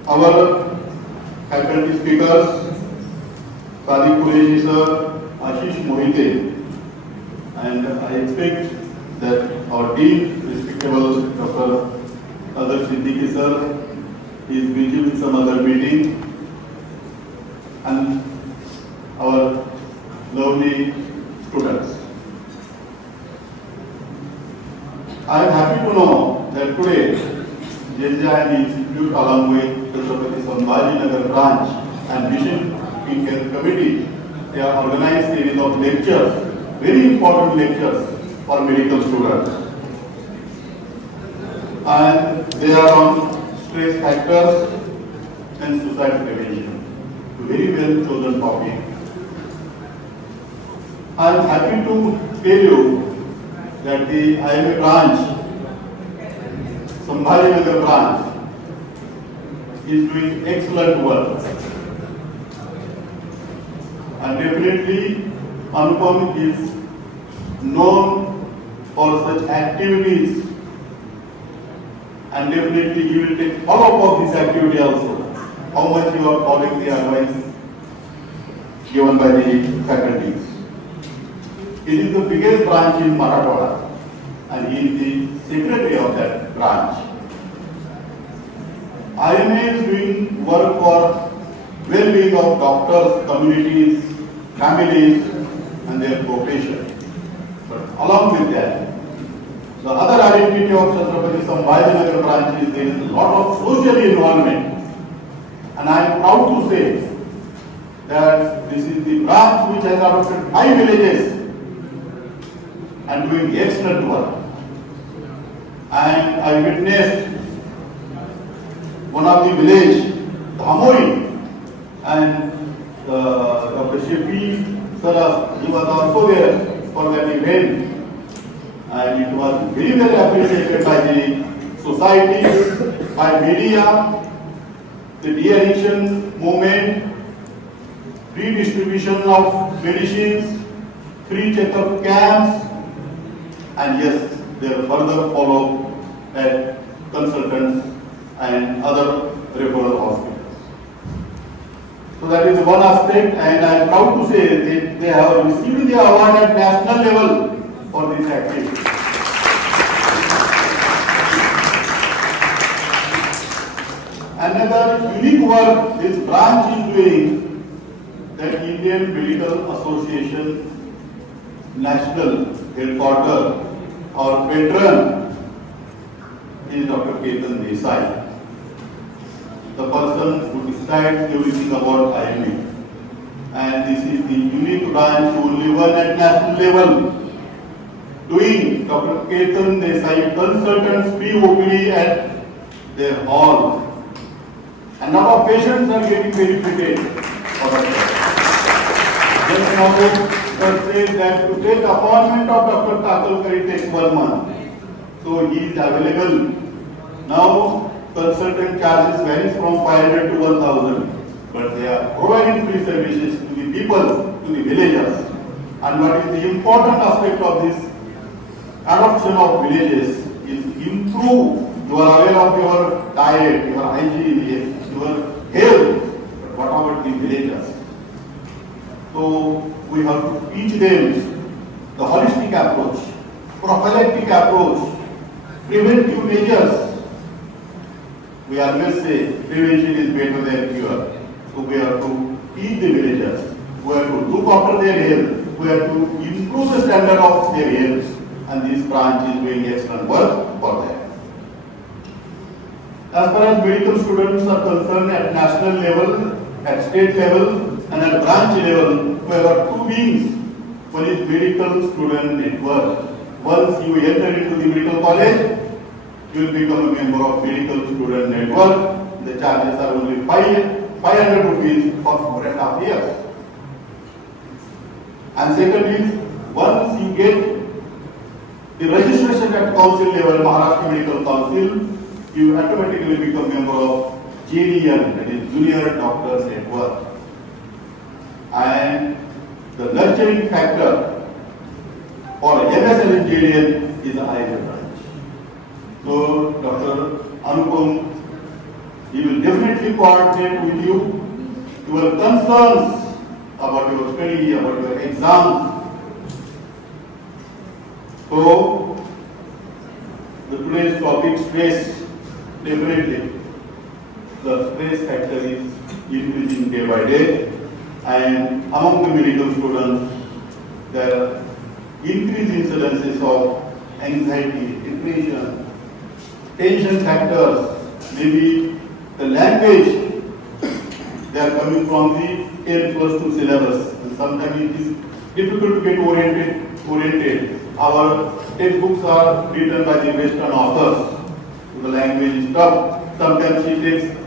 Our faculty speakers, Sadiq Qureshi sir, Ashish Mohite, and I expect that our dean, respectable Dr. Adar Siddiqui sir, is busy with some other meeting, and our lovely students. I am happy to know that today JJI Institute along with Chhatrapati Sambhajinagar branch and Mission Peak Health Committee, they are organized series of lectures, very important lectures for medical students. And they are on stress factors and suicide prevention. Very well chosen topic. I am happy to tell you that the IMA branch, Sambhajinagar branch, is doing excellent work. And definitely Anupam is known for such activities, and definitely he will take follow-up of this activity also. How much you are following the advice given by the faculties. It is the biggest branch in Marathwada, and he is the secretary of that branch. IMA is doing work for well-being of doctors, communities, families, and their profession. But along with that, the other identity of Chhatrapati Sambhajinagar branch is there is a lot of social involvement. And I am proud to say that this is the branch which has adopted 5 villages and doing excellent work. And I witnessed one of the village, Dhamoi, and Dr. Shafi sir, he was also there for that event. And it was very well appreciated by the society, by media, the de-addiction movement, free distribution of medicines, free checkup camps, and yes, there further follow at consultants and other referral hospitals. So that is one aspect, and I am proud to say that they have received the award at national level for this activity. Another unique work this branch is doing, the Indian Medical Association National Headquarters or patron is Dr. Ketan Desai, the person who decides everything about IME. And this is the unique branch, only one at national level, doing Dr. Ketan Desai consultants pre-OPD at their hall. And now our patients are getting benefited for that. Just now, says that to take appointment of Dr. Takalkar takes 1 month. So he is available. Now consultant charges varies from 500 to 1000. But they are providing free services to the people, to the villagers. And what is the important aspect of this adoption of villages is improve. You are aware of your diet, your hygiene, your health, but what about the villagers? So we have to teach them the holistic approach, prophylactic approach, preventive measures. We always say prevention is better than cure. So we have to teach the villagers, we have to look after their health, we have to improve the standard of their health, and this branch is doing excellent work for that. As far as medical students are concerned at national level, at state level, and at branch level, we have 2 wings. One is medical student network. Once you enter into the medical college, you will become a member of medical student network. The charges are only 500 rupees for 4.5 years. And second is, once you get the registration at council level, Maharashtra Medical Council, you automatically become member of JDN, that is Junior Doctors Network. And the nurturing factor for MSL in JDN is a higher branch. So, Dr. Anupam, he will definitely coordinate with you your concerns about your study, about your exams. So, the today's topic, stress, definitely the stress factor is increasing day by day, and among the medical students there are increased incidences of anxiety, depression, tension factors, maybe the language, they are coming from the 10+2 syllabus, and sometimes it is difficult to get oriented. Our textbooks are written by the Western authors. So the language is tough. Sometimes it takes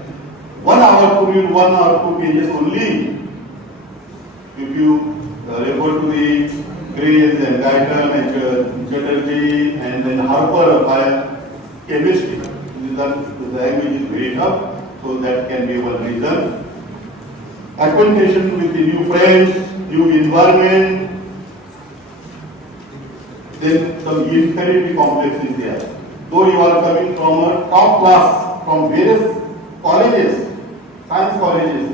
1 hour to read 1 or 2 pages only. If you refer to the Grace and Guyton and Chatterjee and then Harper by chemistry, the language is very tough, so that can be one reason. Acquaintation with the new friends, new environment, then some inferiority complex is there. Though you are coming from a top class, from various colleges, science colleges,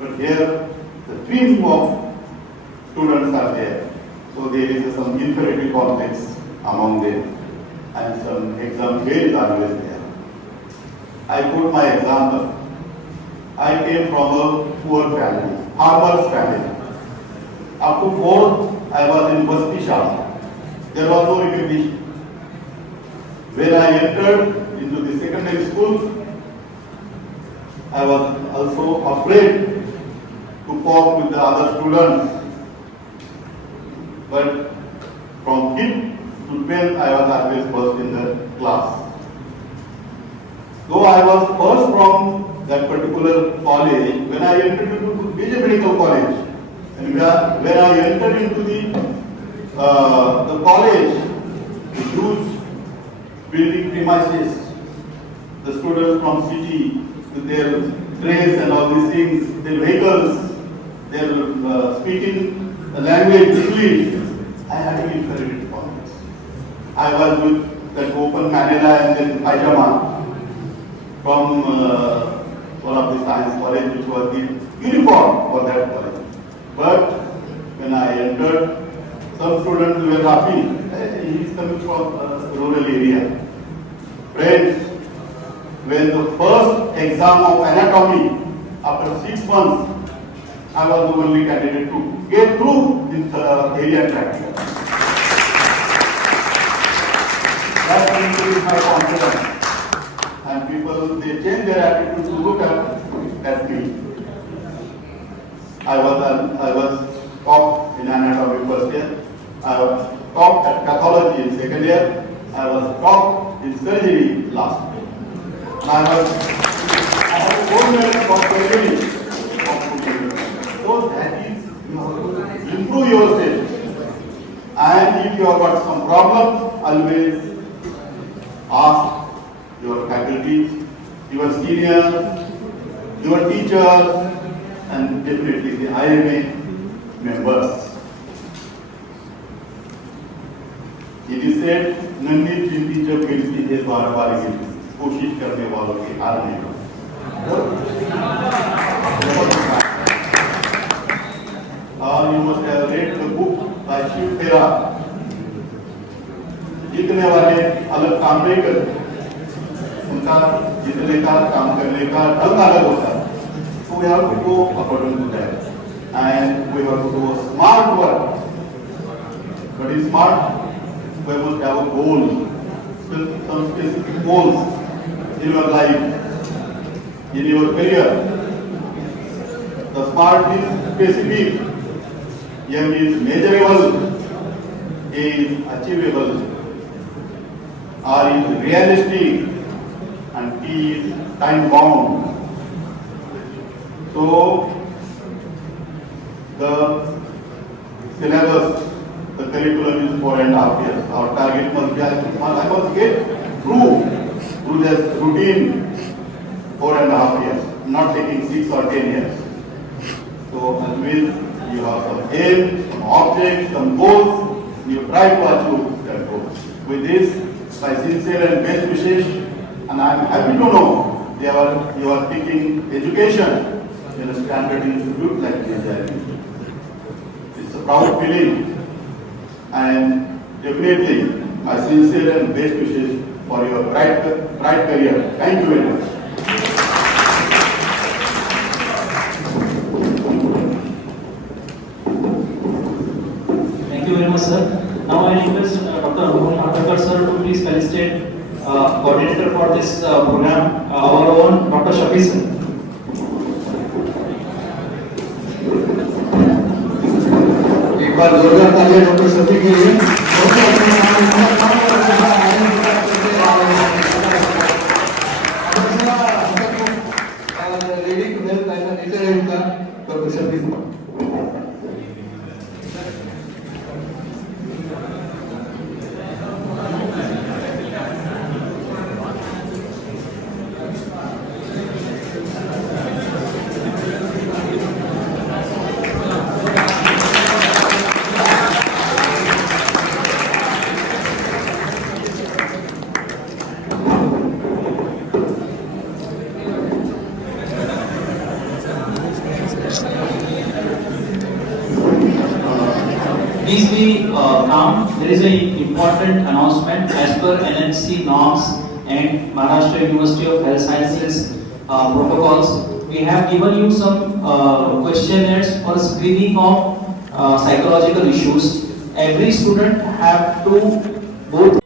but here the stream of students are there. So there is some inferiority complex among them, and some exam fear is always there. I put my example. I came from a poor family, farmer's family. Up to 4th, I was in Basti Shah. There was no recognition. When I entered into the secondary school, I was also afraid to cope with the other students. But from 5th to 12th, I was always first in the class. Though I was first from that particular college, when I entered into BJ Medical College, and when I entered into the college, the huge building premises, the students from city with their dress and all these things, their vehicles, their speaking the language English, I had to inferiority complex. I was with that open manila and then pajama from one of the science college, which was the uniform for that college. But when I entered, some students were laughing. He is coming from a rural area. Friends, when the first exam of anatomy, after 6 months, I was the only candidate to get through this theory and practical. That increased my confidence. And people, they change their attitude to look at me. I was top in anatomy first year. I was top at pathology in second year. I was top in surgery last year. And I have 4 years of surgery. So that is, you have to improve yourself. And if you have got some problems, always ask your faculty, your seniors, your teachers, and definitely the IMA members. It is said, नन्ही चींटी जब गिरती है बार बार गिरती, कोशिश करने वालों की हार नहीं You must have read the book by Shiv Thera. जीतने वाले अलग काम नहीं करते, उनका जीतने का काम करने का ढंग अलग होता है. So we have to go according to that, and we have to do a smart work. But in smart, we must have a goal, some specific goals in your life, in your career. The smart is specific, M is measurable, A is achievable, R is realistic, and T is time bound. So, the syllabus, the curriculum is 4.5 years. Our target must be, I must get through this routine 4.5 years, not taking 6 or 10 years. So, always you have some aim, some objects, some goals, you try to achieve that goals. With this, my sincere and best wishes, and I am happy to know you are taking education in a standard institute like JII. It's a proud feeling, and definitely my sincere and best wishes for your bright career. Thank you very much. Thank you very much, sir. Now I request Dr. Anupam Khatkar sir to please felicitate coordinator for this program, our own Dr. Shafi sir. एक बार जोरदार तालियां doctor Shafi के लिए. Ready to help as a nature educator, Dr. Shafi. Please be calm. There is an important announcement as per NMC norms and Maharashtra University of Health Sciences protocols. We have given you some questionnaires for screening of psychological issues. Every student have to go